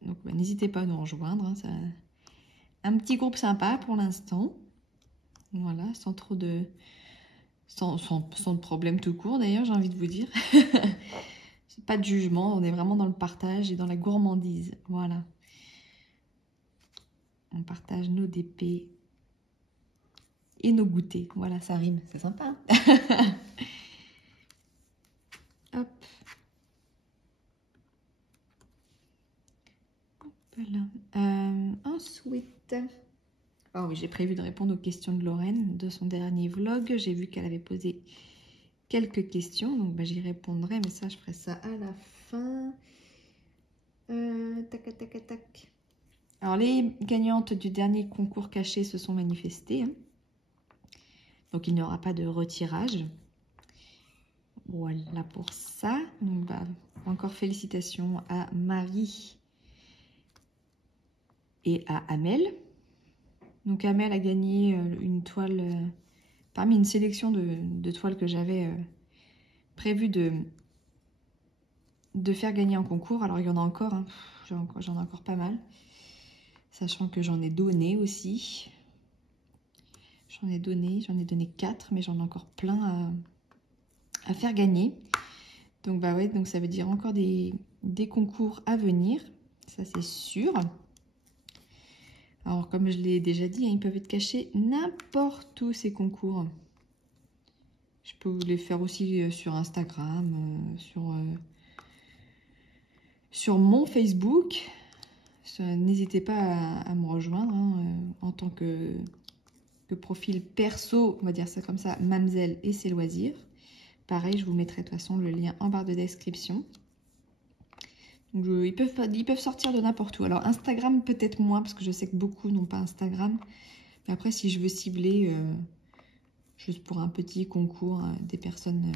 Donc, bah, n'hésitez pas à nous rejoindre. Hein, ça... Un petit groupe sympa pour l'instant. Voilà, sans trop de... Sans de problème tout court, d'ailleurs, j'ai envie de vous dire. Pas de jugement, on est vraiment dans le partage et dans la gourmandise. Voilà. On partage nos DP et nos goûters. Voilà, ça rime, c'est sympa. Hein. Hop. Voilà. Ensuite, oh oui, j'ai prévu de répondre aux questions de Lorraine de son dernier vlog. J'ai vu qu'elle avait posé quelques questions, donc bah, j'y répondrai, mais ça, je ferai ça à la fin. Tac, tac, tac. Alors, les gagnantes du dernier concours caché se sont manifestées. Hein. Donc, il n'y aura pas de retirage. Voilà pour ça. Donc, bah, encore félicitations à Marie et à Amel. Donc, Amel a gagné une toile, parmi une sélection de toiles que j'avais prévu de faire gagner en concours. Alors, il y en a encore, hein. J'en ai encore pas mal. Sachant que j'en ai donné aussi. J'en ai donné 4, mais j'en ai encore plein à faire gagner. Donc, bah ouais, donc ça veut dire encore des concours à venir. Ça, c'est sûr. Alors, comme je l'ai déjà dit, hein, ils peuvent être cachés n'importe où, ces concours. Je peux vous les faire aussi sur Instagram, sur mon Facebook. N'hésitez pas à me rejoindre hein, en tant que profil perso, on va dire ça comme ça, Mamzelle et ses loisirs. Pareil, je vous mettrai de toute façon le lien en barre de description. Donc, ils peuvent sortir de n'importe où. Alors Instagram peut-être moins, parce que je sais que beaucoup n'ont pas Instagram. Mais après, si je veux cibler juste pour un petit concours, des personnes,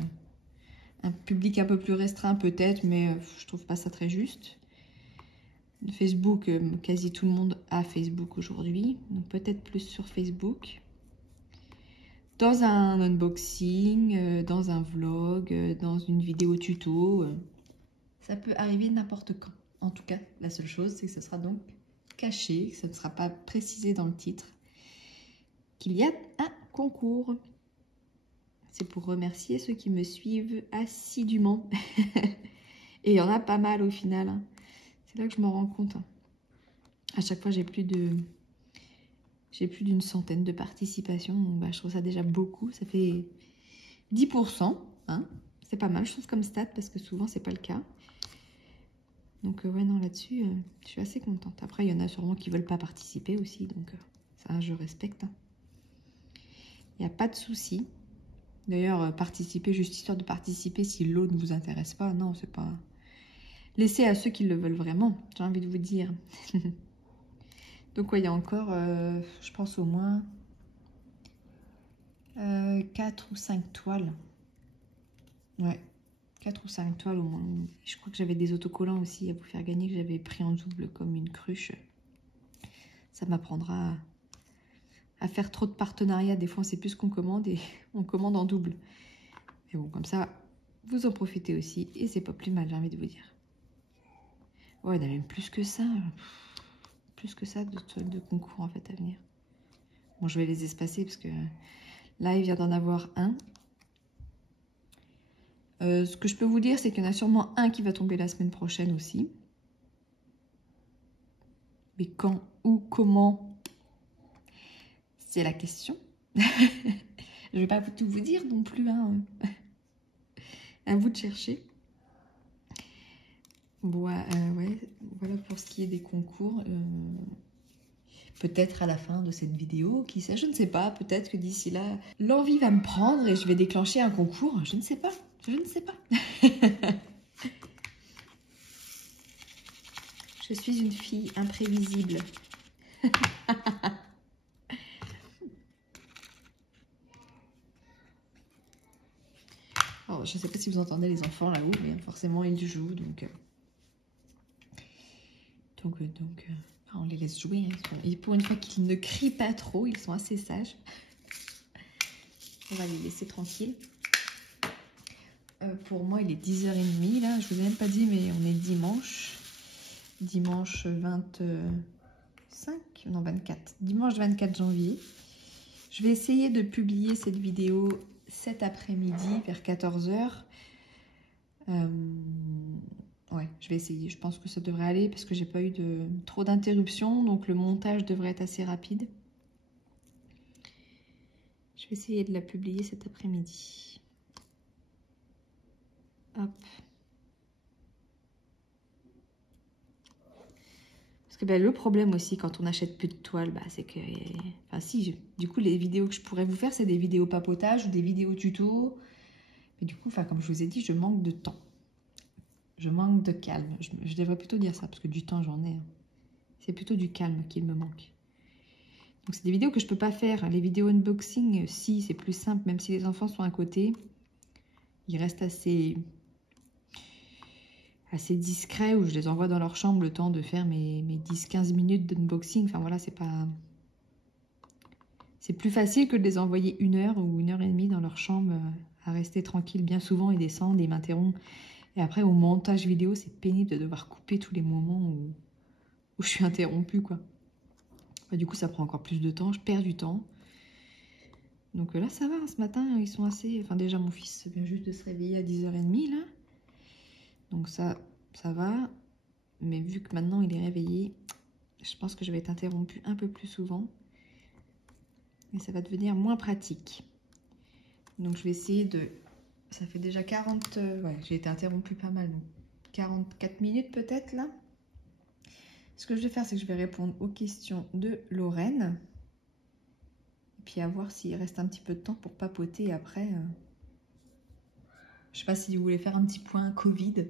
un public un peu plus restreint peut-être, mais je trouve pas ça très juste. Facebook, quasi tout le monde a Facebook aujourd'hui, donc peut-être plus sur Facebook. Dans un unboxing, dans un vlog, dans une vidéo tuto, ça peut arriver n'importe quand. En tout cas, la seule chose, c'est que ce sera donc caché, que ça ne sera pas précisé dans le titre, qu'il y a un concours. C'est pour remercier ceux qui me suivent assidûment. Et il y en a pas mal au final, hein. C'est là que je m'en rends compte. Hein. À chaque fois, j'ai plus d'une centaine de participations. Donc, bah, je trouve ça déjà beaucoup. Ça fait 10%. Hein. C'est pas mal, je trouve, comme stat, parce que souvent, c'est pas le cas. Donc, ouais, non, là-dessus, je suis assez contente. Après, il y en a sûrement qui veulent pas participer aussi. Donc, ça, je respecte. Hein. Il n'y a pas de souci. D'ailleurs, participer, juste histoire de participer, si l'eau ne vous intéresse pas, non, c'est pas... Laissez à ceux qui le veulent vraiment, j'ai envie de vous dire. Donc, ouais, il y a encore, je pense au moins 4 ou 5 toiles. Ouais, 4 ou 5 toiles au moins. Je crois que j'avais des autocollants aussi à vous faire gagner que j'avais pris en double comme une cruche. Ça m'apprendra à faire trop de partenariats. Des fois, on sait plus ce qu'on commande et on commande en double. Mais bon, comme ça, vous en profitez aussi et c'est pas plus mal, j'ai envie de vous dire. Ouais, il y en a même plus que ça. Plus que ça de concours en fait à venir. Bon, je vais les espacer parce que là, il vient d'en avoir un. Ce que je peux vous dire, c'est qu'il y en a sûrement un qui va tomber la semaine prochaine aussi. Mais quand, où, comment, c'est la question. Je ne vais pas tout vous dire non plus. Hein. À vous de chercher. Bon, ouais, voilà pour ce qui est des concours. Peut-être à la fin de cette vidéo, qui sait, je ne sais pas. Peut-être que d'ici là, l'envie va me prendre et je vais déclencher un concours. Je ne sais pas. Je ne sais pas. Je suis une fille imprévisible. Alors, je ne sais pas si vous entendez les enfants là-haut, mais forcément ils jouent, donc On les laisse jouer. Hein. Et pour une fois qu'ils ne crient pas trop, ils sont assez sages. On va les laisser tranquilles. Pour moi, il est 10h30 là. Je vous ai même pas dit, mais on est dimanche. Dimanche 25, non 24. Dimanche 24 janvier. Je vais essayer de publier cette vidéo cet après-midi vers 14h. Ouais, je vais essayer. Je pense que ça devrait aller parce que j'ai pas eu trop d'interruptions. Donc le montage devrait être assez rapide. Je vais essayer de la publier cet après-midi. Hop. Parce que le problème aussi quand on n'achète plus de toile, c'est que... Enfin si, du coup les vidéos que je pourrais vous faire, c'est des vidéos papotage ou des vidéos tuto. Mais du coup, comme je vous ai dit, je manque de temps. Je manque de calme. Je devrais plutôt dire ça, parce que du temps, j'en ai. C'est plutôt du calme qu'il me manque. Donc, c'est des vidéos que je ne peux pas faire. Les vidéos unboxing, si, c'est plus simple, même si les enfants sont à côté. Ils restent assez discrets, où je les envoie dans leur chambre le temps de faire mes 10-15 minutes d'unboxing. Enfin, voilà, c'est pas... C'est plus facile que de les envoyer 1 heure ou 1h30 dans leur chambre à rester tranquille. Bien souvent, ils descendent et ils m'interrompent. Et après, au montage vidéo, c'est pénible de devoir couper tous les moments où je suis interrompue, quoi. Du coup, ça prend encore plus de temps. Je perds du temps. Donc là, ça va. Ce matin, ils sont assez... Enfin, déjà, mon fils vient juste de se réveiller à 10h30, là. Donc ça va. Mais vu que maintenant, il est réveillé, je pense que je vais être interrompue un peu plus souvent. Et ça va devenir moins pratique. Donc, je vais essayer de... Ça fait déjà 40... Ouais, j'ai été interrompue pas mal. Donc 44 minutes peut-être, là. Ce que je vais faire, c'est que je vais répondre aux questions de Lorraine. Et puis à voir s'il reste un petit peu de temps pour papoter après. Je sais pas si vous voulez faire un petit point Covid.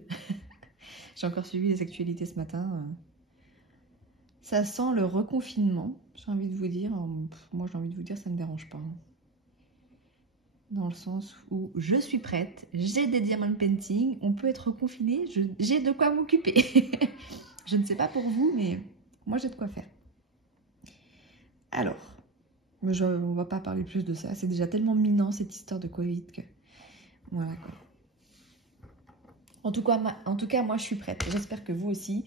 J'ai encore suivi les actualités ce matin. Ça sent le reconfinement, j'ai envie de vous dire. Moi, j'ai envie de vous dire, ça ne me dérange pas. Dans le sens où je suis prête, j'ai des diamant painting, on peut être confiné, j'ai de quoi m'occuper. Je ne sais pas pour vous, mais moi j'ai de quoi faire. Alors, on va pas parler plus de ça, c'est déjà tellement minant cette histoire de Covid que... Voilà quoi. En tout cas, moi je suis prête, j'espère que vous aussi,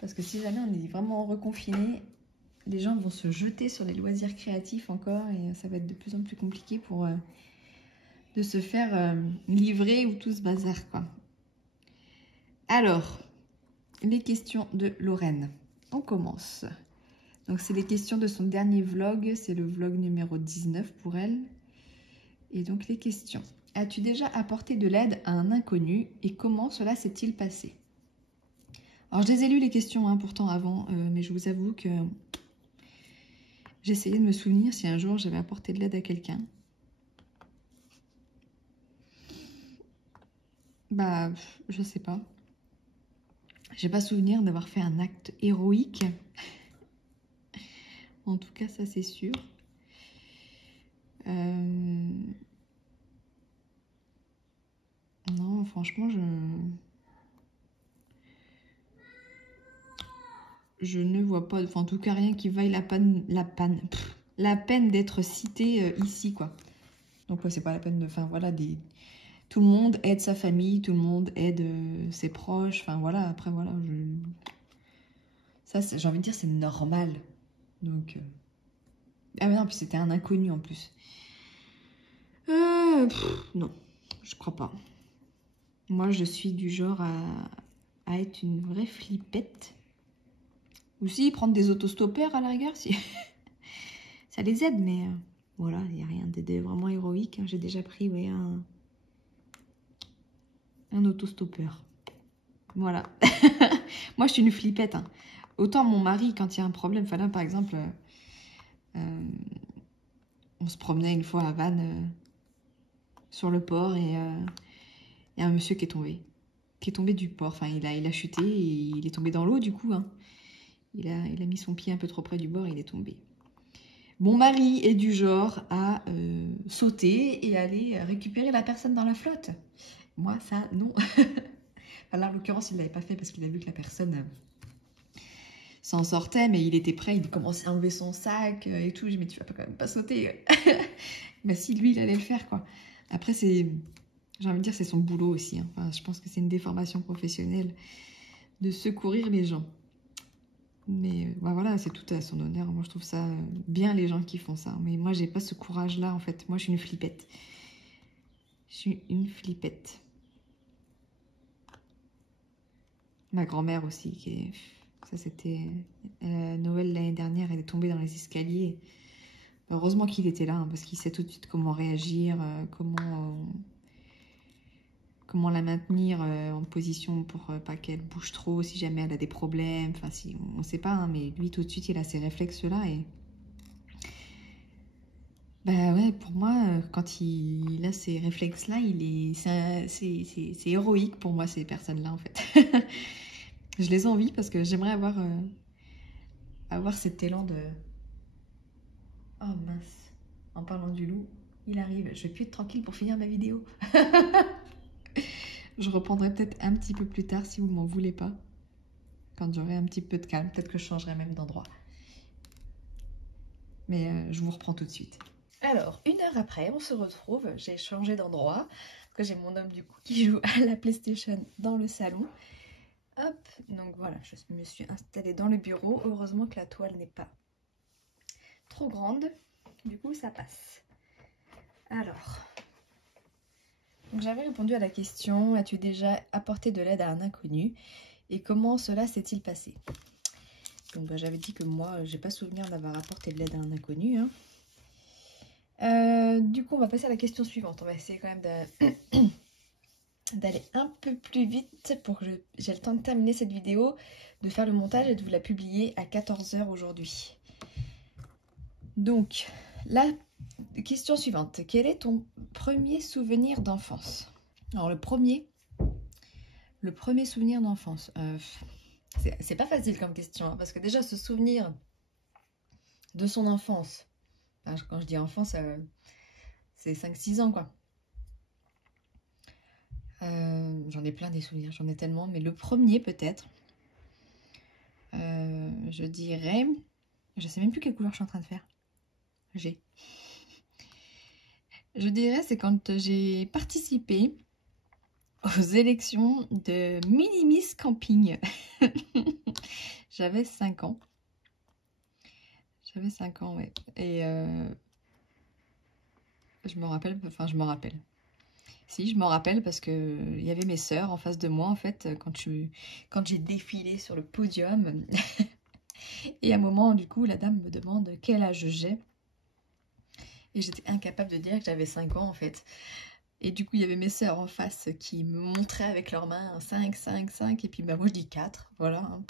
parce que si jamais on est vraiment reconfiné, les gens vont se jeter sur les loisirs créatifs encore et ça va être de plus en plus compliqué pour... de se faire livrer ou tout ce bazar, quoi. Alors, les questions de Lorraine. On commence. Donc, c'est les questions de son dernier vlog. C'est le vlog numéro 19 pour elle. Et donc, les questions. As-tu déjà apporté de l'aide à un inconnu et comment cela s'est-il passé? Alors, je les ai lues les questions pourtant avant, mais je vous avoue que j'essayais de me souvenir si un jour j'avais apporté de l'aide à quelqu'un. Je sais pas. J'ai pas souvenir d'avoir fait un acte héroïque. En tout cas, ça c'est sûr. Non, franchement, je ne vois pas, enfin, en tout cas, rien qui vaille la peine d'être cité ici, quoi. Donc, ouais, c'est pas la peine de... Enfin, voilà, tout le monde aide sa famille, tout le monde aide ses proches. Enfin, voilà, après, voilà, ça, j'ai envie de dire, c'est normal. Donc... Ah, mais non, puis c'était un inconnu, en plus. Non, je crois pas. Moi, je suis du genre à être une vraie flippette. Ou si, prendre des autostoppeurs à la rigueur, si ça les aide, mais voilà, il n'y a rien de vraiment héroïque. J'ai déjà pris un autostoppeur. Voilà. Moi, je suis une flippette. Autant mon mari, quand il y a un problème, là, par exemple, on se promenait une fois à Vannes sur le port et il y a un monsieur qui est tombé du port. Enfin, il a chuté et il est tombé dans l'eau, du coup. Il a mis son pied un peu trop près du bord et il est tombé. Mon mari est du genre à sauter et aller récupérer la personne dans la flotte. Moi, ça, non. Là, en l'occurrence, il ne l'avait pas fait parce qu'il a vu que la personne s'en sortait, mais il était prêt, il commençait à enlever son sac et tout. Je me dis, mais tu vas quand même pas sauter. Mais si, lui, il allait le faire, quoi. Après, j'ai envie de dire, c'est son boulot aussi. Hein. Enfin, je pense que c'est une déformation professionnelle de secourir les gens. Mais bah voilà, c'est tout à son honneur. Moi, je trouve ça bien, les gens qui font ça. Mais moi, j'ai pas ce courage-là, en fait. Moi, je suis une flippette. Je suis une flippette. Ma grand-mère aussi, ça c'était Noël l'année dernière, elle est tombée dans les escaliers. Heureusement qu'il était là, hein, parce qu'il sait tout de suite comment réagir, comment la maintenir en position pour pas qu'elle bouge trop, si jamais elle a des problèmes. Enfin, si, on ne sait pas, hein, mais lui, tout de suite, il a ces réflexes-là. Et bah ouais, pour moi, quand il a ces réflexes-là, c'est héroïque pour moi, ces personnes-là, en fait. Je les envie parce que j'aimerais avoir cet élan de... Oh mince, en parlant du loup, il arrive. Je vais plus être tranquille pour finir ma vidéo. Je reprendrai peut-être un petit peu plus tard si vous m'en voulez pas. Quand j'aurai un petit peu de calme, peut-être que je changerai même d'endroit. Mais je vous reprends tout de suite. Alors, 1 heure après, on se retrouve. J'ai changé d'endroit. Parce que j'ai mon homme du coup qui joue à la PlayStation dans le salon. Hop, donc voilà, je me suis installée dans le bureau. Heureusement que la toile n'est pas trop grande. Du coup, ça passe. Alors, j'avais répondu à la question, as-tu déjà apporté de l'aide à un inconnu? Et comment cela s'est-il passé? Donc j'avais dit que moi, j'ai pas souvenir d'avoir apporté de l'aide à un inconnu. Hein. Du coup, on va passer à la question suivante. On va essayer quand même d'aller un peu plus vite pour que j'ai le temps de terminer cette vidéo, de faire le montage et de vous la publier à 14 h aujourd'hui. Donc, la question suivante. Quel est ton premier souvenir d'enfance? Alors, le premier souvenir d'enfance. C'est pas facile comme question, hein, parce que déjà, se souvenir de son enfance, quand je dis enfance, c'est 5-6 ans, quoi. J'en ai plein des souvenirs, j'en ai tellement, mais le premier, peut-être, je dirais... Je sais même plus quelle couleur je suis en train de faire. Je dirais, c'est quand j'ai participé aux élections de Mini-Miss Camping. J'avais 5 ans. J'avais 5 ans, ouais. Et je me rappelle. Si, je m'en rappelle parce que il y avait mes sœurs en face de moi, en fait, quand j'ai défilé sur le podium. Et à un moment, du coup, la dame me demande quel âge j'ai. Et j'étais incapable de dire que j'avais 5 ans, en fait. Et du coup, il y avait mes sœurs en face qui me montraient avec leurs mains 5, 5, 5. Et puis, bah, moi, je dis 4. Voilà.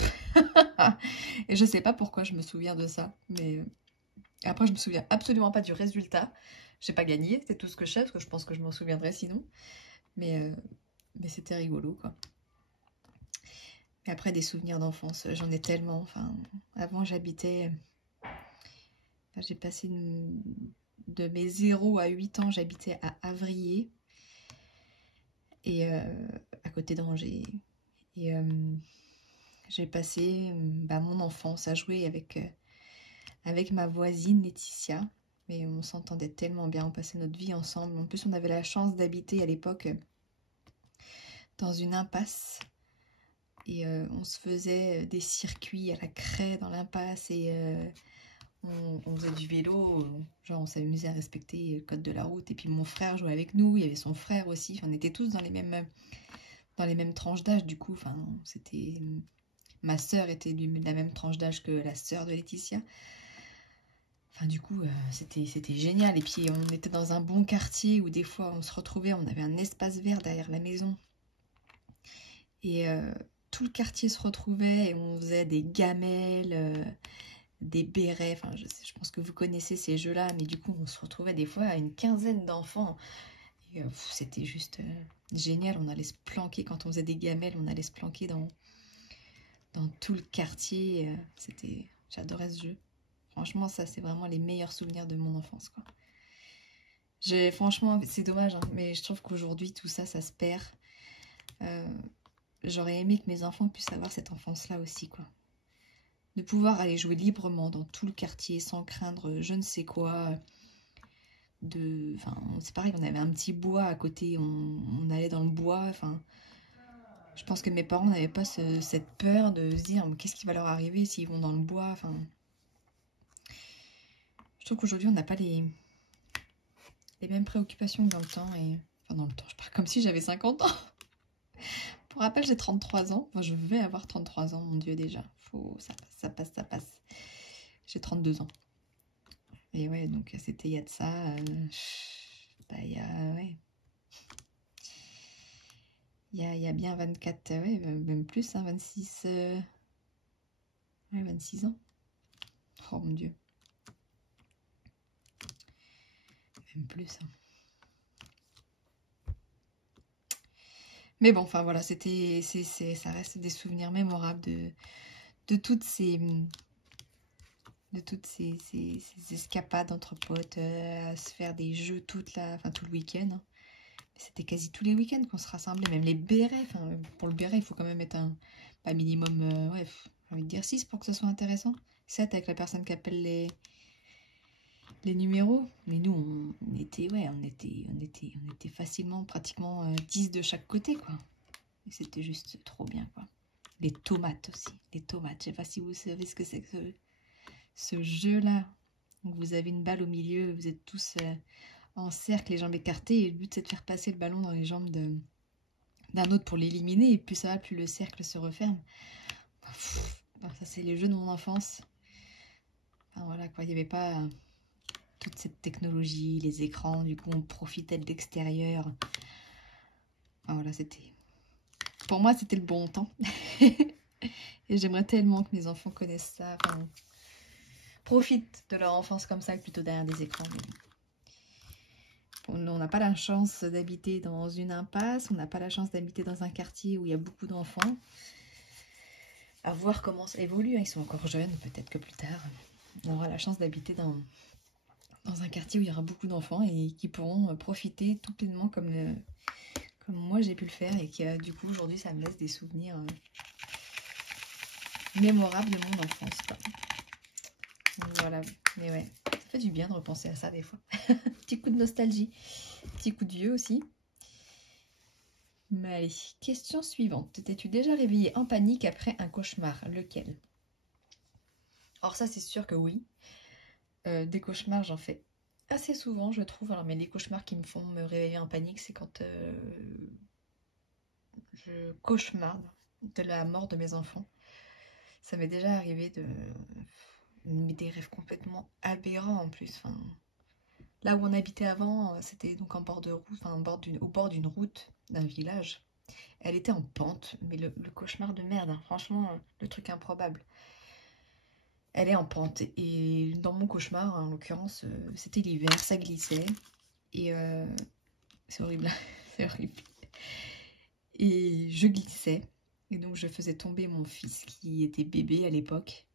Et je sais pas pourquoi je me souviens de ça. Mais après, je me souviens absolument pas du résultat. J'ai pas gagné, c'est tout ce que je sais, parce que je pense que je m'en souviendrai sinon. Mais c'était rigolo, quoi. Et après, des souvenirs d'enfance, j'en ai tellement. Enfin, avant, j'habitais... j'ai passé de mes 0 à 8 ans, j'habitais à Avrier. Et à côté d'Angers. Et j'ai passé mon enfance à jouer avec ma voisine Laetitia. Mais on s'entendait tellement bien, on passait notre vie ensemble. En plus, on avait la chance d'habiter à l'époque dans une impasse. Et on se faisait des circuits à la craie dans l'impasse. Et on faisait du vélo. Genre, on s'amusait à respecter le code de la route. Et puis mon frère jouait avec nous. Il y avait son frère aussi. On était tous dans les mêmes tranches d'âge. Du coup, enfin, c'était... Ma sœur était de la même tranche d'âge que la sœur de Laetitia. Enfin, du coup, c'était génial. Et puis, on était dans un bon quartier où des fois, on se retrouvait, on avait un espace vert derrière la maison. Et tout le quartier se retrouvait et on faisait des gamelles, des bérets. Enfin, je pense que vous connaissez ces jeux-là, mais du coup, on se retrouvait des fois à une quinzaine d'enfants. Et c'était juste génial. On allait se planquer quand on faisait des gamelles, on allait se planquer dans tout le quartier. J'adorais ce jeu. Franchement, ça, c'est vraiment les meilleurs souvenirs de mon enfance, quoi. Franchement, c'est dommage, hein, mais je trouve qu'aujourd'hui, tout ça, ça se perd. J'aurais aimé que mes enfants puissent avoir cette enfance-là aussi, quoi. de pouvoir aller jouer librement dans tout le quartier sans craindre je ne sais quoi. Enfin, c'est pareil, on avait un petit bois à côté, on allait dans le bois. Enfin, je pense que mes parents n'avaient pas cette peur de se dire qu'est-ce qui va leur arriver s'ils vont dans le bois. Enfin, je trouve qu'aujourd'hui on n'a pas les mêmes préoccupations que dans le temps. Enfin, dans le temps, je parle comme si j'avais 50 ans. Pour rappel, j'ai 33 ans. Enfin, je vais avoir 33 ans, mon Dieu, déjà. Ça passe. J'ai 32 ans. Et ouais, donc c'était il y a de ça. Il y a... Ouais. Il y a bien 24... ouais, même plus, hein, 26... ouais, 26 ans. Oh, mon Dieu. Même plus, hein. Mais bon, enfin voilà, ça reste des souvenirs mémorables de toutes ces escapades entre potes, à se faire des jeux tout le week-end. Hein. C'était quasi tous les week-ends qu'on se rassemblait, même les bérets. Enfin, pour le béret, il faut quand même être pas minimum, ouais, j'ai envie de dire 6 pour que ce soit intéressant. 7 avec la personne qui appelle les numéros. Mais nous, on était facilement, pratiquement 10 de chaque côté, quoi. Et c'était juste trop bien, quoi. Les tomates aussi. Les tomates, je sais pas si vous savez ce que c'est que ce jeu-là. Donc vous avez une balle au milieu, vous êtes tous en cercle, les jambes écartées, et le but c'est de faire passer le ballon dans les jambes d'un autre pour l'éliminer, et plus ça va, plus le cercle se referme. Ça c'est les jeux de mon enfance. Enfin voilà quoi, il n'y avait pas toute cette technologie, les écrans, du coup on profitait de l'extérieur. Enfin voilà, pour moi c'était le bon temps. Et j'aimerais tellement que mes enfants connaissent ça, enfin, profitent de leur enfance comme ça plutôt derrière des écrans. On n'a pas la chance d'habiter dans une impasse, on n'a pas la chance d'habiter dans un quartier où il y a beaucoup d'enfants. À voir comment ça évolue, hein. Ils sont encore jeunes, peut-être que plus tard, on aura la chance d'habiter dans un quartier où il y aura beaucoup d'enfants et qui pourront profiter tout pleinement comme moi j'ai pu le faire, et qui du coup aujourd'hui ça me laisse des souvenirs mémorables de mon enfance, quoi. Donc, voilà, mais ouais, ça fait du bien de repenser à ça des fois. Petit coup de nostalgie, petit coup de vieux aussi. Mais allez, question suivante. T'es-tu déjà réveillée en panique après un cauchemar? Lequel? Alors ça c'est sûr que oui. Des cauchemars j'en fais assez souvent je trouve. Alors, mais les cauchemars qui me font me réveiller en panique, c'est quand je cauchemarde de la mort de mes enfants. Ça m'est déjà arrivé des rêves complètement aberrants en plus. Enfin, là où on habitait avant, c'était donc en bord de route, enfin, au bord d'une route d'un village. Elle était en pente, mais le cauchemar de merde, hein. Franchement, le truc improbable. Elle est en pente, et dans mon cauchemar, en l'occurrence, c'était l'hiver, ça glissait, et c'est horrible, c'est horrible. Et je glissais, et donc je faisais tomber mon fils qui était bébé à l'époque,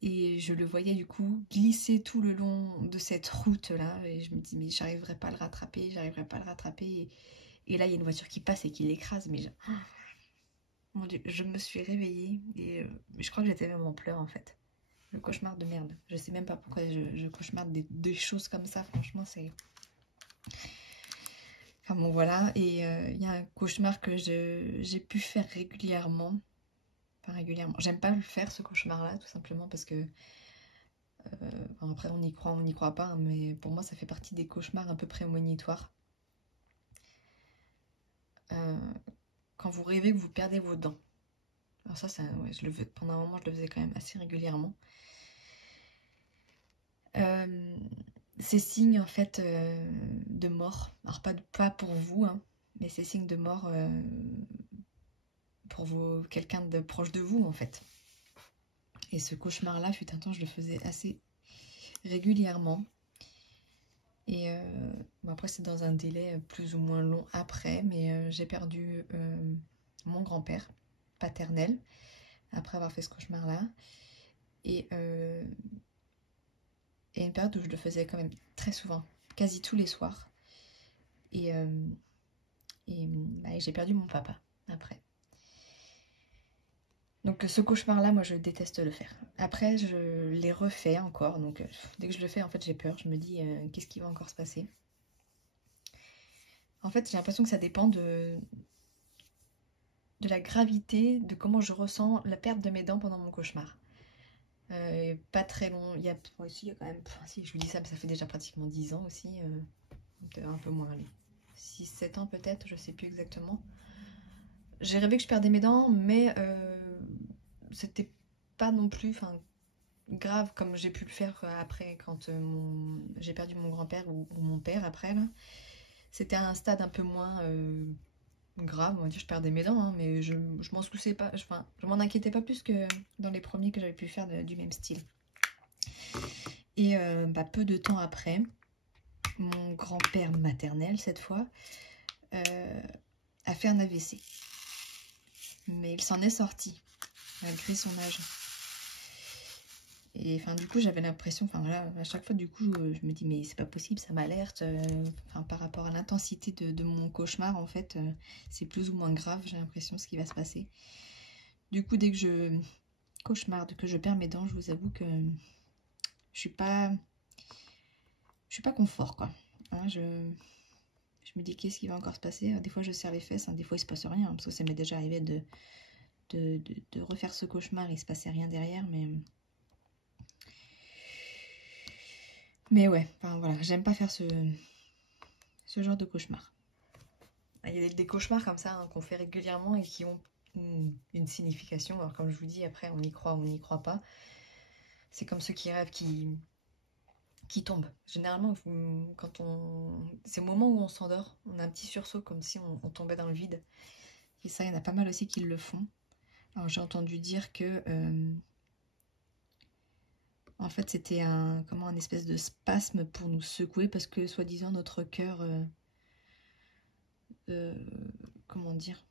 et je le voyais du coup glisser tout le long de cette route-là, et je me dis mais j'arriverai pas à le rattraper, et là il y a une voiture qui passe et qui l'écrase, mais mon Dieu, je me suis réveillée, et je crois que j'étais même en pleurs en fait. Le cauchemar de merde. Je sais même pas pourquoi je cauchemarde des choses comme ça. Franchement, c'est... Enfin bon, voilà. Et il y a un cauchemar que j'ai pu faire régulièrement. Enfin, régulièrement. J'aime pas le faire, ce cauchemar-là, tout simplement parce que... enfin, après, on y croit pas. Hein, mais pour moi, ça fait partie des cauchemars un peu prémonitoires. Quand vous rêvez que vous perdez vos dents. Alors ça, ouais, pendant un moment, je le faisais quand même assez régulièrement. Ces signes en fait de mort, alors pas pour vous, hein, mais ces signes de mort pour quelqu'un de proche de vous en fait. Et ce cauchemar-là, fut un temps, je le faisais assez régulièrement. Et bon, après, c'est dans un délai plus ou moins long après, mais j'ai perdu mon grand-père paternel après avoir fait ce cauchemar-là. Et une période où je le faisais quand même très souvent, quasi tous les soirs. Et j'ai perdu mon papa après. Donc Donc ce cauchemar-là, moi je déteste le faire. Après, je les refais encore, donc dès que je le fais, en fait, j'ai peur. Je me dis, qu'est-ce qui va encore se passer? En fait, j'ai l'impression que ça dépend de la gravité, de comment je ressens la perte de mes dents pendant mon cauchemar. Pas très long, il y a quand même, enfin, si je vous dis ça, mais ça fait déjà pratiquement 10 ans aussi, peut-être un peu moins, allez, 6-7 ans peut-être, je sais plus exactement. J'ai rêvé que je perdais mes dents, mais c'était pas non plus grave comme j'ai pu le faire après quand j'ai perdu mon grand-père ou mon père après là. C'était à un stade un peu moins grave, on va dire, je perdais mes dents, hein, mais je m'en souciais pas, enfin, je m'en inquiétais pas plus que dans les premiers que j'avais pu faire du même style. Et peu de temps après, mon grand-père maternel, cette fois, a fait un AVC. Mais il s'en est sorti, malgré son âge. Et enfin, du coup, j'avais l'impression, enfin voilà, à chaque fois, du coup, je me dis, mais c'est pas possible, ça m'alerte. Par rapport à l'intensité de mon cauchemar, en fait, c'est plus ou moins grave, j'ai l'impression, ce qui va se passer. Du coup, dès que je cauchemarde, que je perds mes dents, je vous avoue que je suis pas confort, quoi. Hein, je me dis, qu'est-ce qui va encore se passer? Des fois, je serre les fesses, hein, des fois, il se passe rien, parce que ça m'est déjà arrivé de refaire ce cauchemar, il se passait rien derrière, mais ouais, enfin voilà, j'aime pas faire ce genre de cauchemar. Il y a des cauchemars comme ça, hein, qu'on fait régulièrement et qui ont une signification. Alors comme je vous dis, après on y croit ou on n'y croit pas. C'est comme ceux qui rêvent qui tombent. Généralement, quand c'est au moment où on s'endort, on a un petit sursaut comme si on tombait dans le vide. Et ça, il y en a pas mal aussi qui le font. Alors j'ai entendu dire que en fait c'était un espèce de spasme pour nous secouer parce que soi-disant notre cœur comment dire,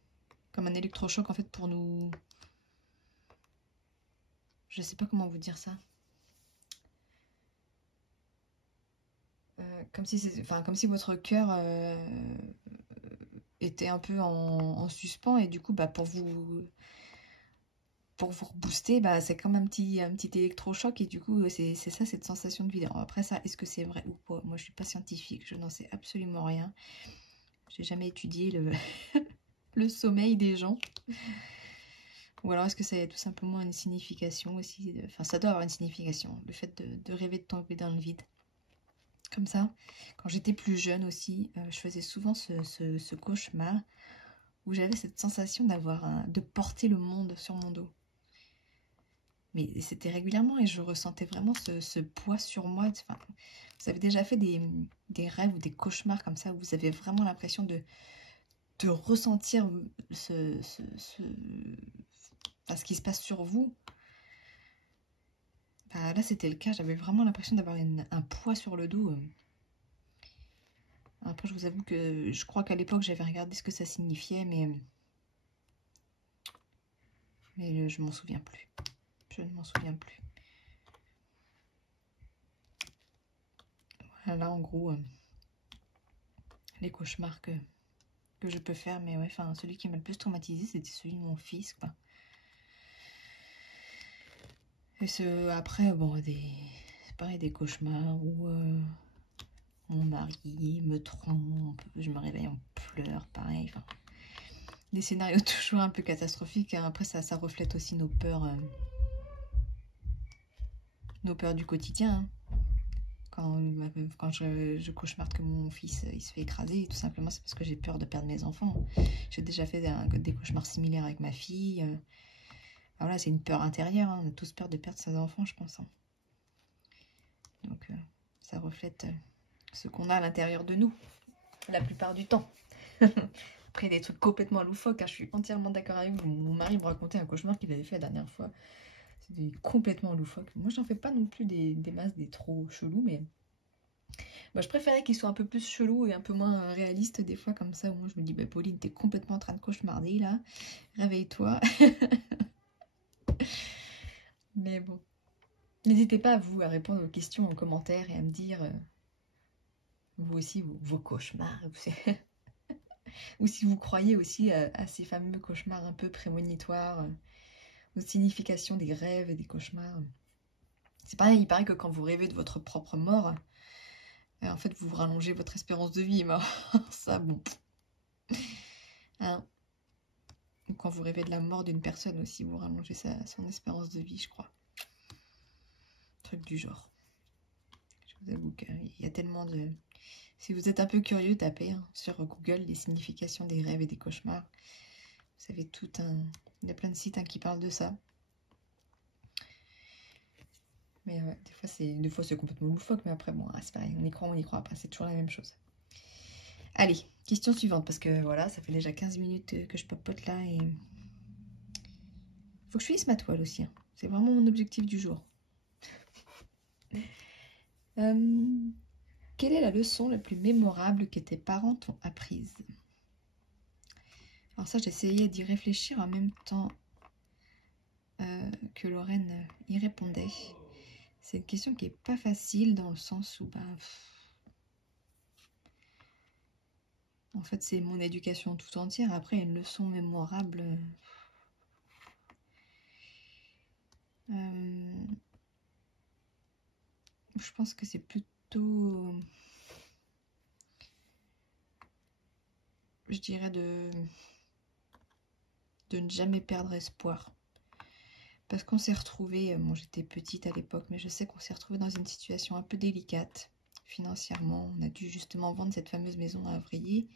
comme un électrochoc en fait pour nous, je sais pas comment vous dire ça, comme si votre cœur était un peu en suspens et du coup pour vous rebooster, c'est comme un petit électrochoc et du coup c'est ça, cette sensation de vide. Alors après ça, est-ce que c'est vrai ou pas? Moi je suis pas scientifique, je n'en sais absolument rien. J'ai jamais étudié le sommeil des gens. Ou alors est-ce que ça a tout simplement une signification aussi? Enfin, ça doit avoir une signification, le fait de rêver de tomber dans le vide. Comme ça, quand j'étais plus jeune aussi, je faisais souvent ce cauchemar où j'avais cette sensation de porter le monde sur mon dos. Mais c'était régulièrement et je ressentais vraiment ce poids sur moi. Enfin, vous avez déjà fait des rêves ou des cauchemars comme ça où vous avez vraiment l'impression de ressentir ce qui se passe sur vous. Là, c'était le cas. J'avais vraiment l'impression d'avoir un poids sur le dos. Après, je vous avoue que je crois qu'à l'époque, j'avais regardé ce que ça signifiait, mais je m'en souviens plus. Je ne m'en souviens plus. Voilà, en gros, les cauchemars que je peux faire. Mais ouais, celui qui m'a le plus traumatisé, c'était celui de mon fils, quoi. Et après, bon, c'est pareil, des cauchemars où mon mari me trompe, je me réveille en pleurs, pareil. Enfin, des scénarios toujours un peu catastrophiques. Hein. Après, ça reflète aussi nos peurs du quotidien. Hein. Quand je cauchemarde que mon fils il se fait écraser, tout simplement, c'est parce que j'ai peur de perdre mes enfants. J'ai déjà fait des cauchemars similaires avec ma fille. Voilà, c'est une peur intérieure. Hein. On a tous peur de perdre ses enfants, je pense. Hein. Donc, ça reflète ce qu'on a à l'intérieur de nous, la plupart du temps. Après, des trucs complètement loufoques. Hein. Je suis entièrement d'accord avec vous. Mon mari me racontait un cauchemar qu'il avait fait la dernière fois. C'était complètement loufoque. Moi, j'en fais pas non plus des masses, des trop chelous, mais je préférais qu'ils soient un peu plus chelous et un peu moins réalistes des fois, comme ça. Au moins, je me dis, Pauline, t'es complètement en train de cauchemarder, là. Réveille-toi. Mais bon. N'hésitez pas, vous, à répondre aux questions en commentaire et à me dire, vous aussi, vos cauchemars. Ou si vous croyez aussi à ces fameux cauchemars un peu prémonitoires, signification des rêves et des cauchemars. C'est pareil, il paraît que quand vous rêvez de votre propre mort, en fait, vous rallongez votre espérance de vie. Mais ça, bon. Hein. Ou quand vous rêvez de la mort d'une personne aussi, vous rallongez son espérance de vie, je crois. Truc du genre. Je vous avoue qu'il y a tellement de... Si vous êtes un peu curieux, tapez sur Google les significations des rêves et des cauchemars. Vous avez tout un... Il y a plein de sites qui parlent de ça. Mais des fois c'est complètement loufoque, mais après, bon, c'est pareil, on y croit pas, c'est toujours la même chose. Allez, question suivante, parce que voilà, ça fait déjà 15 minutes que je papote là, et... Faut que je finisse ma toile aussi, hein. C'est vraiment mon objectif du jour. Quelle est la leçon la plus mémorable que tes parents t'ont apprise? Alors ça, j'essayais d'y réfléchir en même temps que Lorraine y répondait. C'est une question qui est pas facile dans le sens où, en fait, c'est mon éducation tout entière. Après, une leçon mémorable. Je pense que c'est plutôt, je dirais, de ne jamais perdre espoir. Parce qu'on s'est retrouvés, bon, j'étais petite à l'époque, mais je sais qu'on s'est retrouvés dans une situation un peu délicate financièrement. On a dû justement vendre cette fameuse maison à Avrillé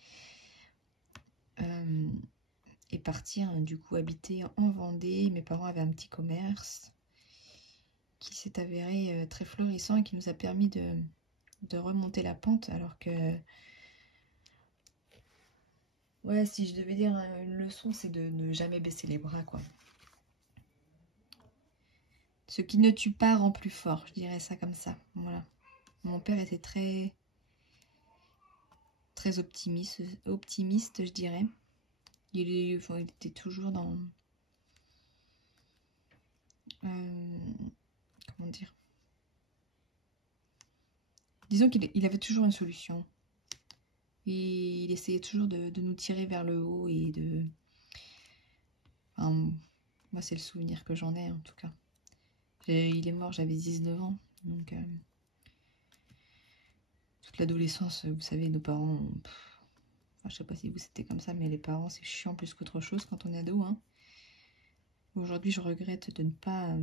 et partir, du coup, habiter en Vendée. Mes parents avaient un petit commerce qui s'est avéré très florissant et qui nous a permis de remonter la pente, alors que... Ouais, si je devais dire une leçon, c'est de ne jamais baisser les bras, quoi. Ce qui ne tue pas rend plus fort, je dirais ça comme ça. Voilà. Mon père était très optimiste, je dirais. Il était toujours dans... comment dire? Disons qu'il avait toujours une solution. Et il essayait toujours de nous tirer vers le haut et de... Enfin, moi, c'est le souvenir que j'en ai, en tout cas. Il est mort, j'avais 19 ans. Donc, toute l'adolescence, vous savez, nos parents... Enfin, je sais pas si vous c'était comme ça, mais les parents, c'est chiant plus qu'autre chose quand on est ado. Hein. Aujourd'hui, je regrette de ne pas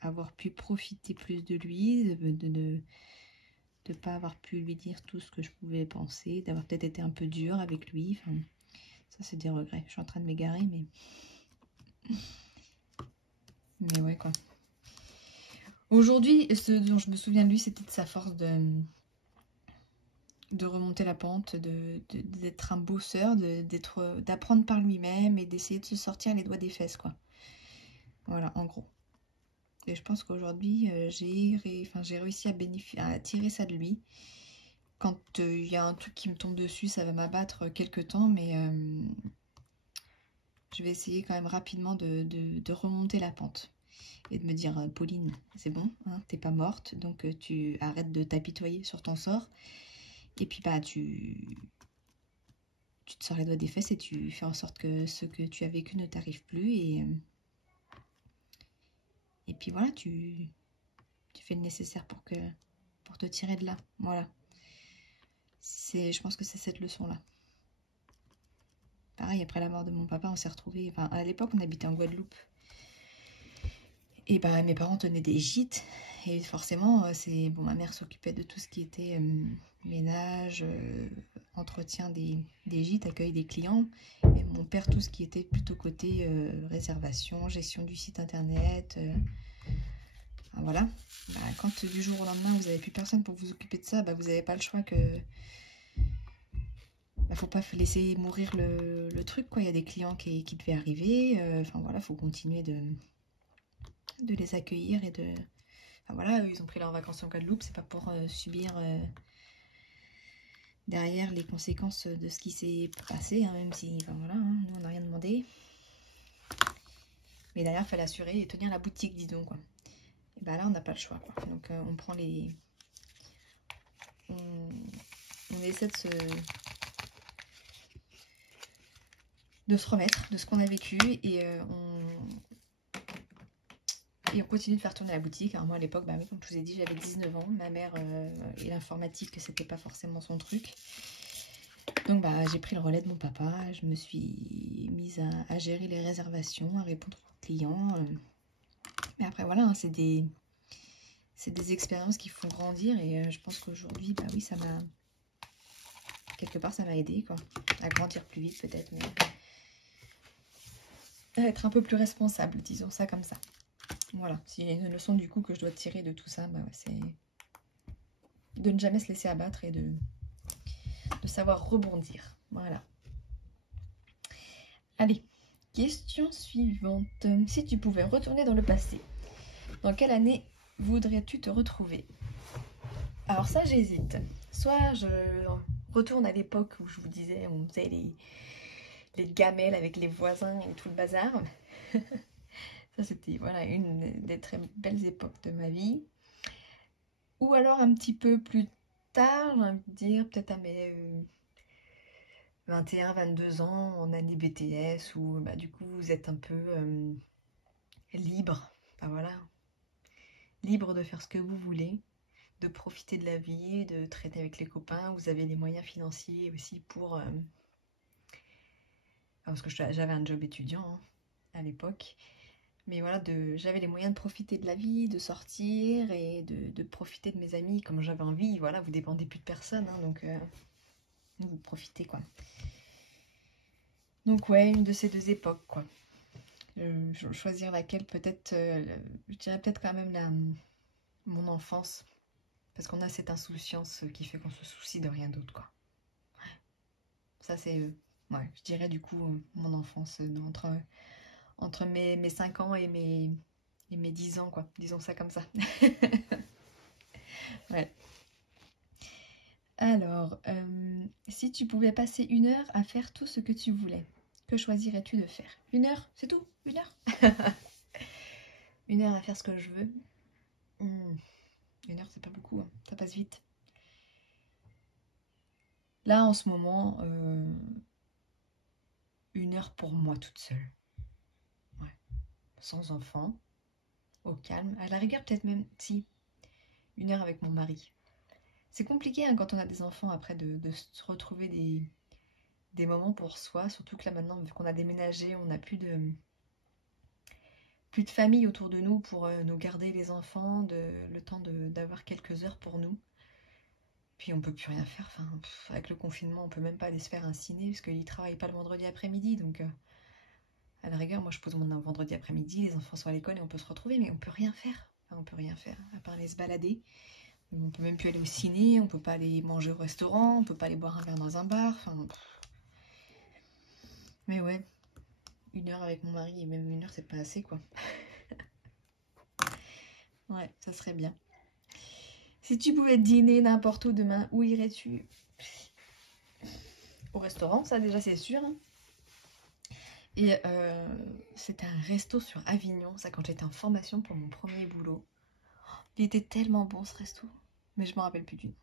avoir pu profiter plus de lui, de ne pas avoir pu lui dire tout ce que je pouvais penser, d'avoir peut-être été un peu dur avec lui. Enfin, ça, c'est des regrets. Je suis en train de m'égarer, mais... Mais ouais, quoi. Aujourd'hui, ce dont je me souviens de lui, c'était de sa force de remonter la pente, d'être un bosseur, d'apprendre par lui-même et d'essayer de se sortir les doigts des fesses, quoi. Voilà, en gros. Et je pense qu'aujourd'hui, j'ai réussi à tirer ça de lui. Quand il y a un truc qui me tombe dessus, ça va m'abattre quelques temps, mais je vais essayer quand même rapidement de remonter la pente. Et de me dire, Pauline, c'est bon, hein, t'es pas morte, donc tu arrêtes de t'apitoyer sur ton sort. Et puis tu te sors les doigts des fesses et tu fais en sorte que ce que tu as vécu ne t'arrive plus. Et puis voilà, tu fais le nécessaire pour te tirer de là. Voilà. Je pense que c'est cette leçon-là. Pareil, après la mort de mon papa, on s'est retrouvés... Enfin, à l'époque, on habitait en Guadeloupe. Et mes parents tenaient des gîtes. Et forcément, bon, ma mère s'occupait de tout ce qui était ménage, entretien des gîtes, accueil des clients. Et mon père, tout ce qui était plutôt côté réservation, gestion du site internet. Voilà. Quand du jour au lendemain, vous n'avez plus personne pour vous occuper de ça, vous n'avez pas le choix que... faut pas laisser mourir le truc, quoi. Il y a des clients qui devaient arriver. Enfin voilà, faut continuer de les accueillir et de... Enfin voilà, ils ont pris leurs vacances en Guadeloupe, c'est pas pour subir derrière les conséquences de ce qui s'est passé, hein, même si, enfin voilà, hein, nous on n'a rien demandé. Mais derrière, il fallait assurer et tenir la boutique, dis donc, quoi. Et là, on n'a pas le choix, quoi. Donc on prend les... On essaie de se remettre de ce qu'on a vécu et on continue de faire tourner la boutique. Alors moi à l'époque, bah, comme je vous ai dit, j'avais 19 ans. Ma mère et l'informatique, c'était pas forcément son truc. Donc bah, j'ai pris le relais de mon papa. Je me suis mise à gérer les réservations, à répondre aux clients. Mais après voilà, hein, c'est des expériences qui font grandir. Et je pense qu'aujourd'hui, bah oui, ça m'a... Quelque part, ça m'a aidé, quoi. À grandir plus vite peut-être, mais... à être un peu plus responsable, disons ça comme ça. Voilà, s'il y a une leçon du coup que je dois tirer de tout ça, bah, c'est de ne jamais se laisser abattre et de savoir rebondir. Voilà. Allez, question suivante. Si tu pouvais retourner dans le passé, dans quelle année voudrais-tu te retrouver? Alors ça, j'hésite. Soit je retourne à l'époque où je vous disais, on faisait les gamelles avec les voisins et tout le bazar. Ça, c'était voilà, une des très belles époques de ma vie. Ou alors un petit peu plus tard, j'ai envie de dire, peut-être à mes 21, 22 ans, en année BTS, où bah, du coup, vous êtes un peu libre. Enfin, voilà, libre de faire ce que vous voulez, de profiter de la vie, de traîner avec les copains. Vous avez les moyens financiers aussi pour... parce que j'avais un job étudiant hein, à l'époque. Mais voilà, j'avais les moyens de profiter de la vie, de sortir et de profiter de mes amis comme j'avais envie. Voilà, vous dépendez plus de personne, hein, donc vous profitez, quoi. Donc ouais, une de ces deux époques, quoi. Choisir laquelle, peut-être, je dirais peut-être quand même mon enfance. Parce qu'on a cette insouciance qui fait qu'on se soucie de rien d'autre, quoi. Ça, c'est, ouais, je dirais du coup, mon enfance, entre mes 5 ans et mes 10 ans, quoi. Disons ça comme ça. Ouais. Alors, si tu pouvais passer 1 heure à faire tout ce que tu voulais, que choisirais-tu de faire? 1 heure, c'est tout? 1 heure? 1 heure à faire ce que je veux? 1 heure, c'est pas beaucoup, hein. Ça passe vite. Là, en ce moment, 1 heure pour moi toute seule. Ouais. Sans enfant, au calme. À la rigueur, peut-être même, si, 1 heure avec mon mari. C'est compliqué hein, quand on a des enfants après de se retrouver des moments pour soi, surtout que là maintenant, vu qu'on a déménagé, on n'a plus de famille autour de nous pour nous garder les enfants, le temps d'avoir quelques heures pour nous. Puis on peut plus rien faire, enfin, avec le confinement, on peut même pas aller se faire un ciné, parce qu'ils travaillent pas le vendredi après-midi, donc à la rigueur, moi je pose mon vendredi après-midi, les enfants sont à l'école et on peut se retrouver, mais on peut rien faire, enfin, on peut rien faire, à part aller se balader. On peut même plus aller au ciné, on peut pas aller manger au restaurant, on peut pas aller boire un verre dans un bar, enfin... Mais ouais, 1 heure avec mon mari, et même 1 heure c'est pas assez, quoi. Ouais, ça serait bien. Si tu pouvais dîner n'importe où demain, où irais-tu? Au restaurant, ça déjà c'est sûr. Et c'était un resto sur Avignon, ça quand j'étais en formation pour mon premier boulot. Il était tellement bon ce resto, mais je m'en rappelle plus du nom.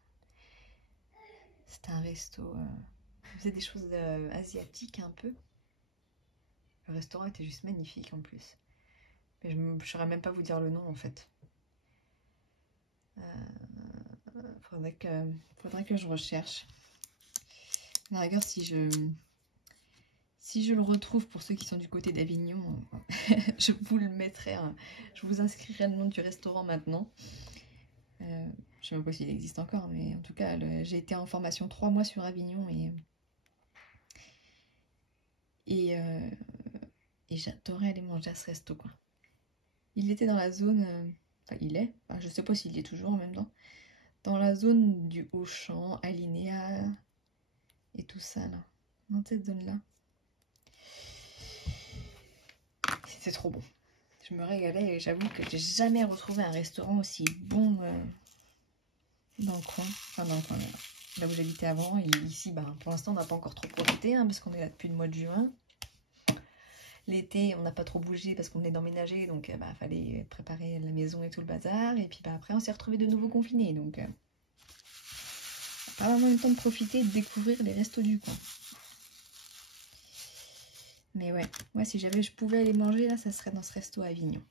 C'était un resto, on faisait des choses asiatiques un peu. Le restaurant était juste magnifique en plus. Mais je ne saurais même pas vous dire le nom en fait. Faudrait que je recherche. À la rigueur, si je le retrouve pour ceux qui sont du côté d'Avignon, je vous le mettrai. Hein. Je vous inscrirai le nom du restaurant maintenant. Je ne sais même pas s'il existe encore, mais en tout cas, j'ai été en formation 3 mois sur Avignon et j'adorais aller manger à ce resto, quoi. Il était dans la zone, enfin il est, enfin, je sais pas s'il y est toujours en même temps, dans la zone du Auchan, Alinéa et tout ça là, dans cette zone là. C'était trop bon. Je me régalais et j'avoue que j'ai jamais retrouvé un restaurant aussi bon dans le coin, enfin dans le coin là où j'habitais avant. Et ici, bah, pour l'instant on n'a pas encore trop profité hein, parce qu'on est là depuis le mois de juin. L'été, on n'a pas trop bougé parce qu'on est d'emménager, donc bah, fallait préparer la maison et tout le bazar. Et puis bah, après, on s'est retrouvés de nouveau confinés, donc pas vraiment eu le temps de profiter et de découvrir les restos du coin. Mais ouais, moi si je pouvais aller manger là, ça serait dans ce resto à Avignon.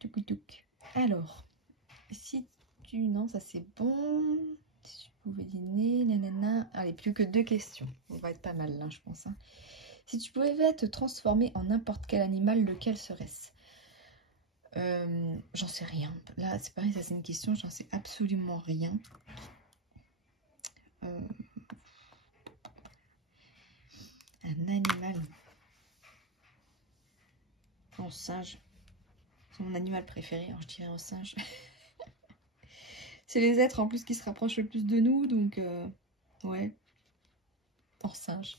Touc. Alors, si tu... Non, ça c'est bon. Si tu pouvais dîner, nanana. Allez, plus que 2 questions. On va être pas mal là, je pense. Hein. Si tu pouvais te transformer en n'importe quel animal, lequel serait-ce? J'en sais rien. Là, c'est pareil, ça c'est une question, j'en sais absolument rien. Un animal. Un singe. C'est mon animal préféré, alors je dirais un singe. C'est les êtres en plus qui se rapprochent le plus de nous, donc ouais. En singe.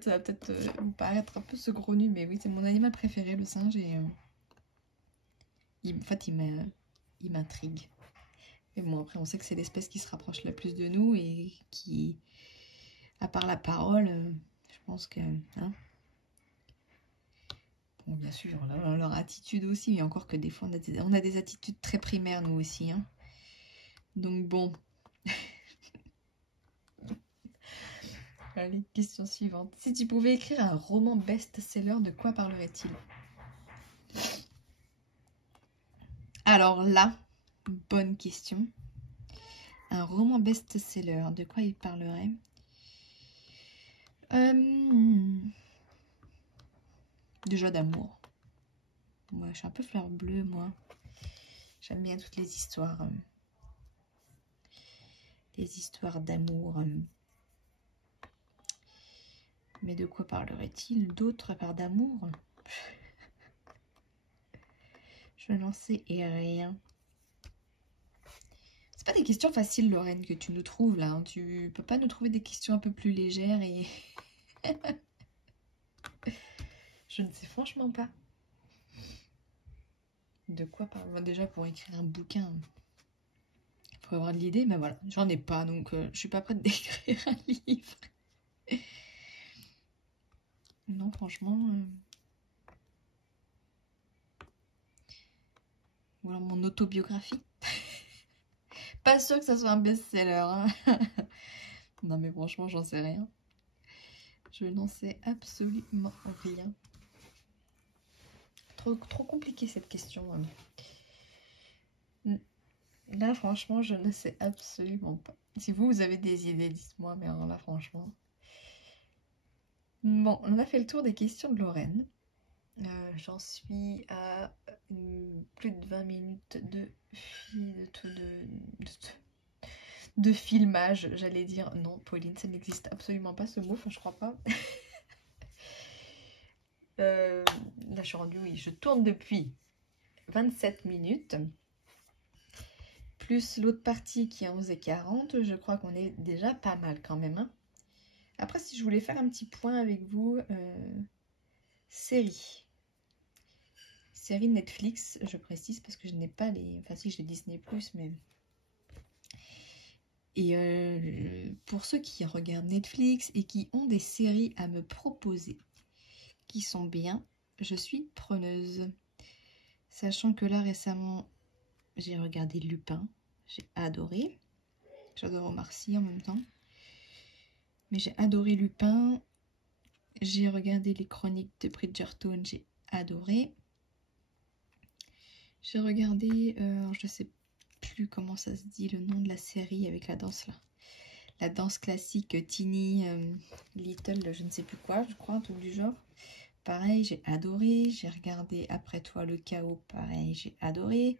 Ça va peut-être vous paraître un peu saugrenu, mais oui, c'est mon animal préféré, le singe, et en fait, il m'intrigue. Mais bon, après, on sait que c'est l'espèce qui se rapproche la plus de nous et qui, à part la parole, je pense que... Hein, bon, bien sûr, leur attitude aussi, mais encore que des fois, on a des attitudes très primaires, nous aussi. Hein. Donc bon. Allez, question suivante. Si tu pouvais écrire un roman best-seller, de quoi parlerait-il? Alors là, bonne question. Un roman best-seller, de quoi il parlerait? Déjà d'amour. Moi, je suis un peu fleur bleue, moi. J'aime bien toutes les histoires d'amour. Mais de quoi parlerait-il d'autre à part d'amour? Je n'en sais rien. C'est pas des questions faciles, Lorraine, que tu nous trouves là. Hein. Tu peux pas nous trouver des questions un peu plus légères et... Je ne sais franchement pas. De quoi parler? Déjà, pour écrire un bouquin, il faut avoir de l'idée, mais voilà, j'en ai pas, donc je suis pas prête d'écrire un livre. Non, franchement... Ou alors mon autobiographie. Pas sûr que ça soit un best-seller. Hein. Non, mais franchement, j'en sais rien. Je n'en sais absolument rien. Trop compliqué cette question. Là, franchement, je ne sais absolument pas. Si vous avez des idées, dites-moi. Mais alors là, franchement... Bon, on a fait le tour des questions de Lorraine. J'en suis à plus de 20 minutes de filmage, j'allais dire. Non, Pauline, ça n'existe absolument pas ce mot, enfin, je crois pas. Là, je suis rendue, oui, je tourne depuis 27 minutes. Plus l'autre partie qui est à 11h40, je crois qu'on est déjà pas mal quand même. Hein. Après, si je voulais faire un petit point avec vous, série Netflix, je précise, parce que je n'ai pas les... Enfin si, j'ai Disney+, mais... Et pour ceux qui regardent Netflix et qui ont des séries à me proposer, qui sont bien, je suis preneuse. Sachant que là, récemment, j'ai regardé Lupin, j'ai adoré. J'adore Omar Sy en même temps. Mais j'ai adoré Lupin. J'ai regardé les chroniques de Bridgerton, j'ai adoré. J'ai regardé, je sais plus comment ça se dit, le nom de la série avec la danse là. La danse classique Teeny Little, je ne sais plus quoi, je crois, un truc du genre. Pareil, j'ai adoré. J'ai regardé Après toi le chaos, pareil, j'ai adoré.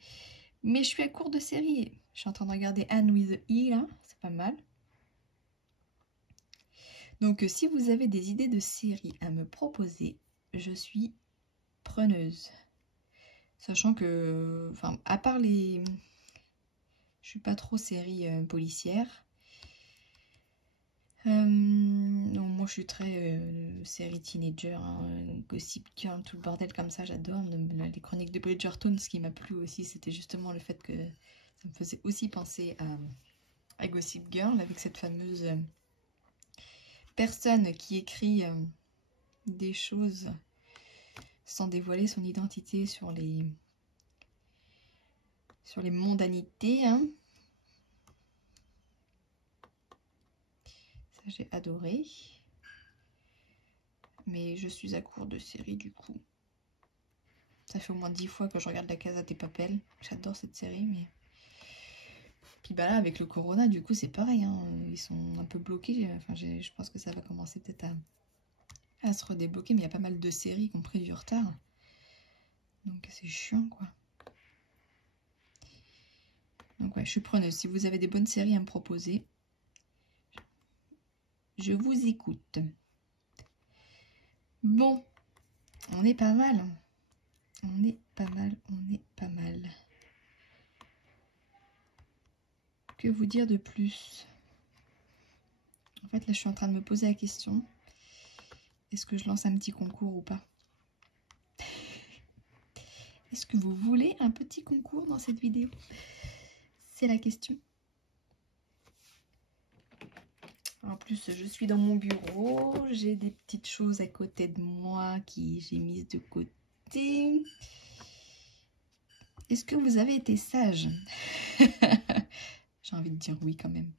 Mais je suis à court de séries. Je suis en train de regarder Anne with the E, là, c'est pas mal. Donc si vous avez des idées de séries à me proposer, je suis preneuse. Sachant que, enfin, à part les... Je suis pas trop série policière. Non, moi je suis très série teenager, hein, Gossip Girl, tout le bordel comme ça, j'adore. Les chroniques de Bridgerton, ce qui m'a plu aussi, c'était justement le fait que ça me faisait aussi penser à Gossip Girl, avec cette fameuse personne qui écrit des choses sans dévoiler son identité sur les mondanités, hein. Ça, j'ai adoré. Mais je suis à court de séries du coup. Ça fait au moins 10 fois que je regarde La Casa de Papel. J'adore cette série, mais... Puis bah là, avec le corona, du coup, c'est pareil. Hein. Ils sont un peu bloqués. Enfin, je pense que ça va commencer peut-être à se redébloquer. Mais il y a pas mal de séries qui ont pris du retard. Donc c'est chiant, quoi. Donc ouais, je suis preneuse. Si vous avez des bonnes séries à me proposer, je vous écoute. Bon, on est pas mal. On est pas mal, on est pas mal. Que vous dire de plus? En fait, là, je suis en train de me poser la question. Est-ce que je lance un petit concours ou pas? Est-ce que vous voulez un petit concours dans cette vidéo? C'est la question. En plus, je suis dans mon bureau. J'ai des petites choses à côté de moi qui j'ai mises de côté. Est-ce que vous avez été sage? J'ai envie de dire oui quand même.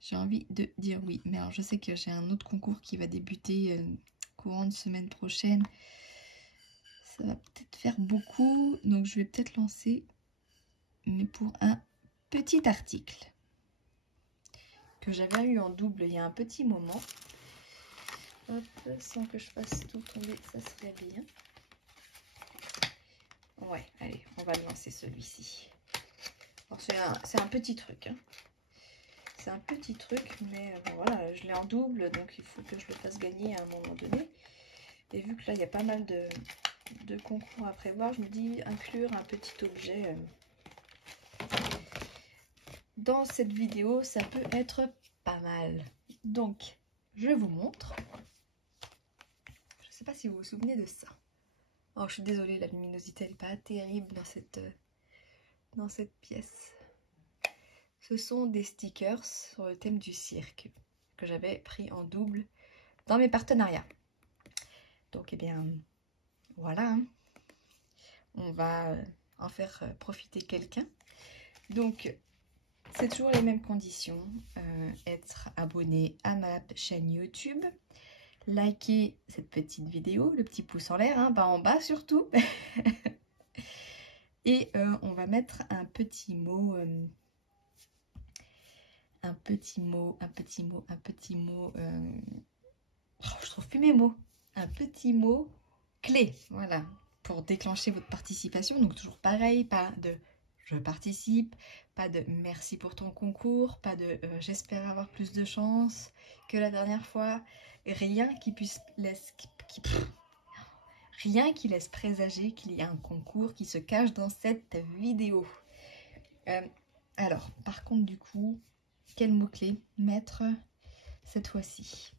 J'ai envie de dire oui. Mais alors, je sais que j'ai un autre concours qui va débuter courant de semaine prochaine. Ça va peut-être faire beaucoup. Donc, je vais peut-être lancer, mais pour un petit article que j'avais eu en double il y a un petit moment. Hop, sans que je fasse tout tomber, ça serait bien. Ouais, allez, on va lancer celui-ci. C'est un petit truc. Hein. C'est un petit truc, mais bon, voilà, je l'ai en double, donc il faut que je le fasse gagner à un moment donné. Et vu que là, il y a pas mal de concours à prévoir, je me dis inclure un petit objet dans cette vidéo, ça peut être pas mal. Donc, je vous montre. Je ne sais pas si vous vous souvenez de ça. Oh, je suis désolée, la luminosité n'est pas terrible dans cette pièce. Ce sont des stickers sur le thème du cirque que j'avais pris en double dans mes partenariats. Donc, eh bien, voilà. Hein. On va en faire profiter quelqu'un. Donc, c'est toujours les mêmes conditions. Être abonné à ma chaîne YouTube. Liker cette petite vidéo, le petit pouce en l'air, hein, pas en bas surtout. Et on va mettre un petit mot, oh, je trouve plus mes mots. Un petit mot clé, voilà, pour déclencher votre participation. Donc toujours pareil, pas de je participe, pas de merci pour ton concours, pas de j'espère avoir plus de chance que la dernière fois. Rien qui puisse rien qui laisse présager qu'il y a un concours qui se cache dans cette vidéo. Alors, par contre, du coup, quel mot-clé mettre cette fois-ci?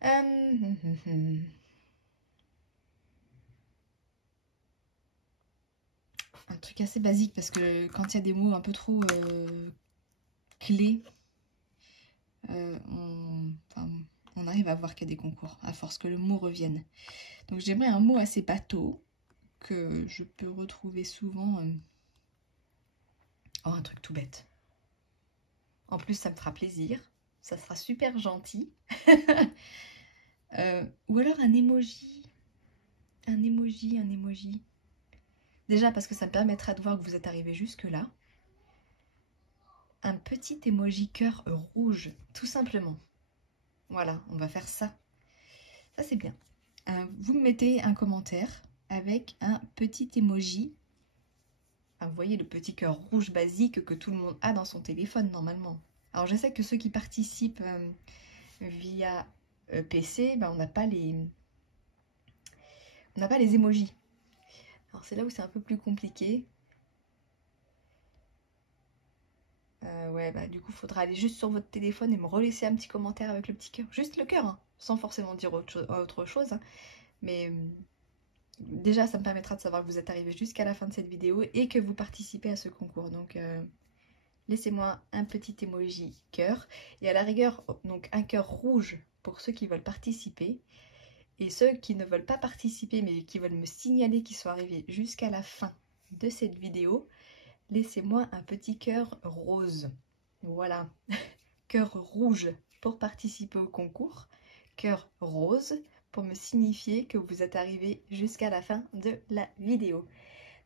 Un truc assez basique parce que quand il y a des mots un peu trop clés, on arrive à voir qu'il y a des concours à force que le mot revienne. Donc j'aimerais un mot assez bateau que je peux retrouver souvent. Oh, un truc tout bête. En plus, ça me fera plaisir. Ça sera super gentil. Ou alors un emoji. Un emoji. Déjà parce que ça me permettra de voir que vous êtes arrivé jusque-là. Un petit emoji cœur rouge, tout simplement. Voilà, on va faire ça. Ça, c'est bien. Vous me mettez un commentaire avec un petit emoji. Vous voyez le petit cœur rouge basique que tout le monde a dans son téléphone normalement. Alors je sais que ceux qui participent via PC, ben, on n'a pas les emojis. Alors c'est là où c'est un peu plus compliqué. Ouais, bah du coup, il faudra aller juste sur votre téléphone et me relaisser un petit commentaire avec le petit cœur. Juste le cœur, hein, sans forcément dire autre chose. Hein. Mais déjà, ça me permettra de savoir que vous êtes arrivé jusqu'à la fin de cette vidéo et que vous participez à ce concours. Donc, laissez-moi un petit emoji cœur. Et à la rigueur, donc un cœur rouge pour ceux qui veulent participer. Et ceux qui ne veulent pas participer, mais qui veulent me signaler qu'ils sont arrivés jusqu'à la fin de cette vidéo, laissez-moi un petit cœur rose. Voilà. Cœur rouge pour participer au concours. Cœur rose pour me signifier que vous êtes arrivé jusqu'à la fin de la vidéo.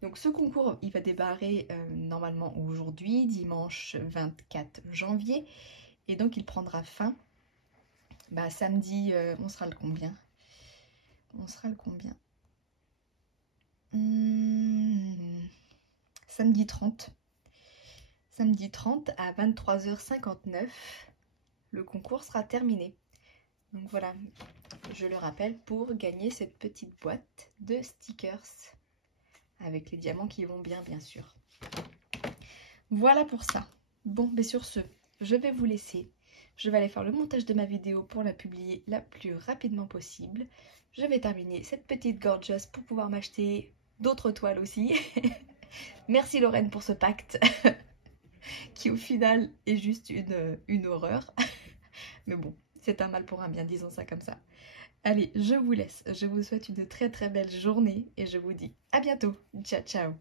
Donc ce concours, il va démarrer normalement aujourd'hui, dimanche 24 janvier. Et donc il prendra fin samedi, on sera le combien? On sera le combien? Samedi 30. Samedi 30 à 23h59, le concours sera terminé. Donc voilà, je le rappelle, pour gagner cette petite boîte de stickers avec les diamants qui vont bien, bien sûr. Voilà pour ça. Bon, mais sur ce, je vais vous laisser. Je vais aller faire le montage de ma vidéo pour la publier la plus rapidement possible. Je vais terminer cette petite gorgeous pour pouvoir m'acheter d'autres toiles aussi. Merci Lorraine pour ce pacte qui au final est juste une horreur. Mais bon, c'est un mal pour un bien, disons ça comme ça. Allez, je vous laisse. Je vous souhaite une très très belle journée et je vous dis à bientôt. Ciao, ciao.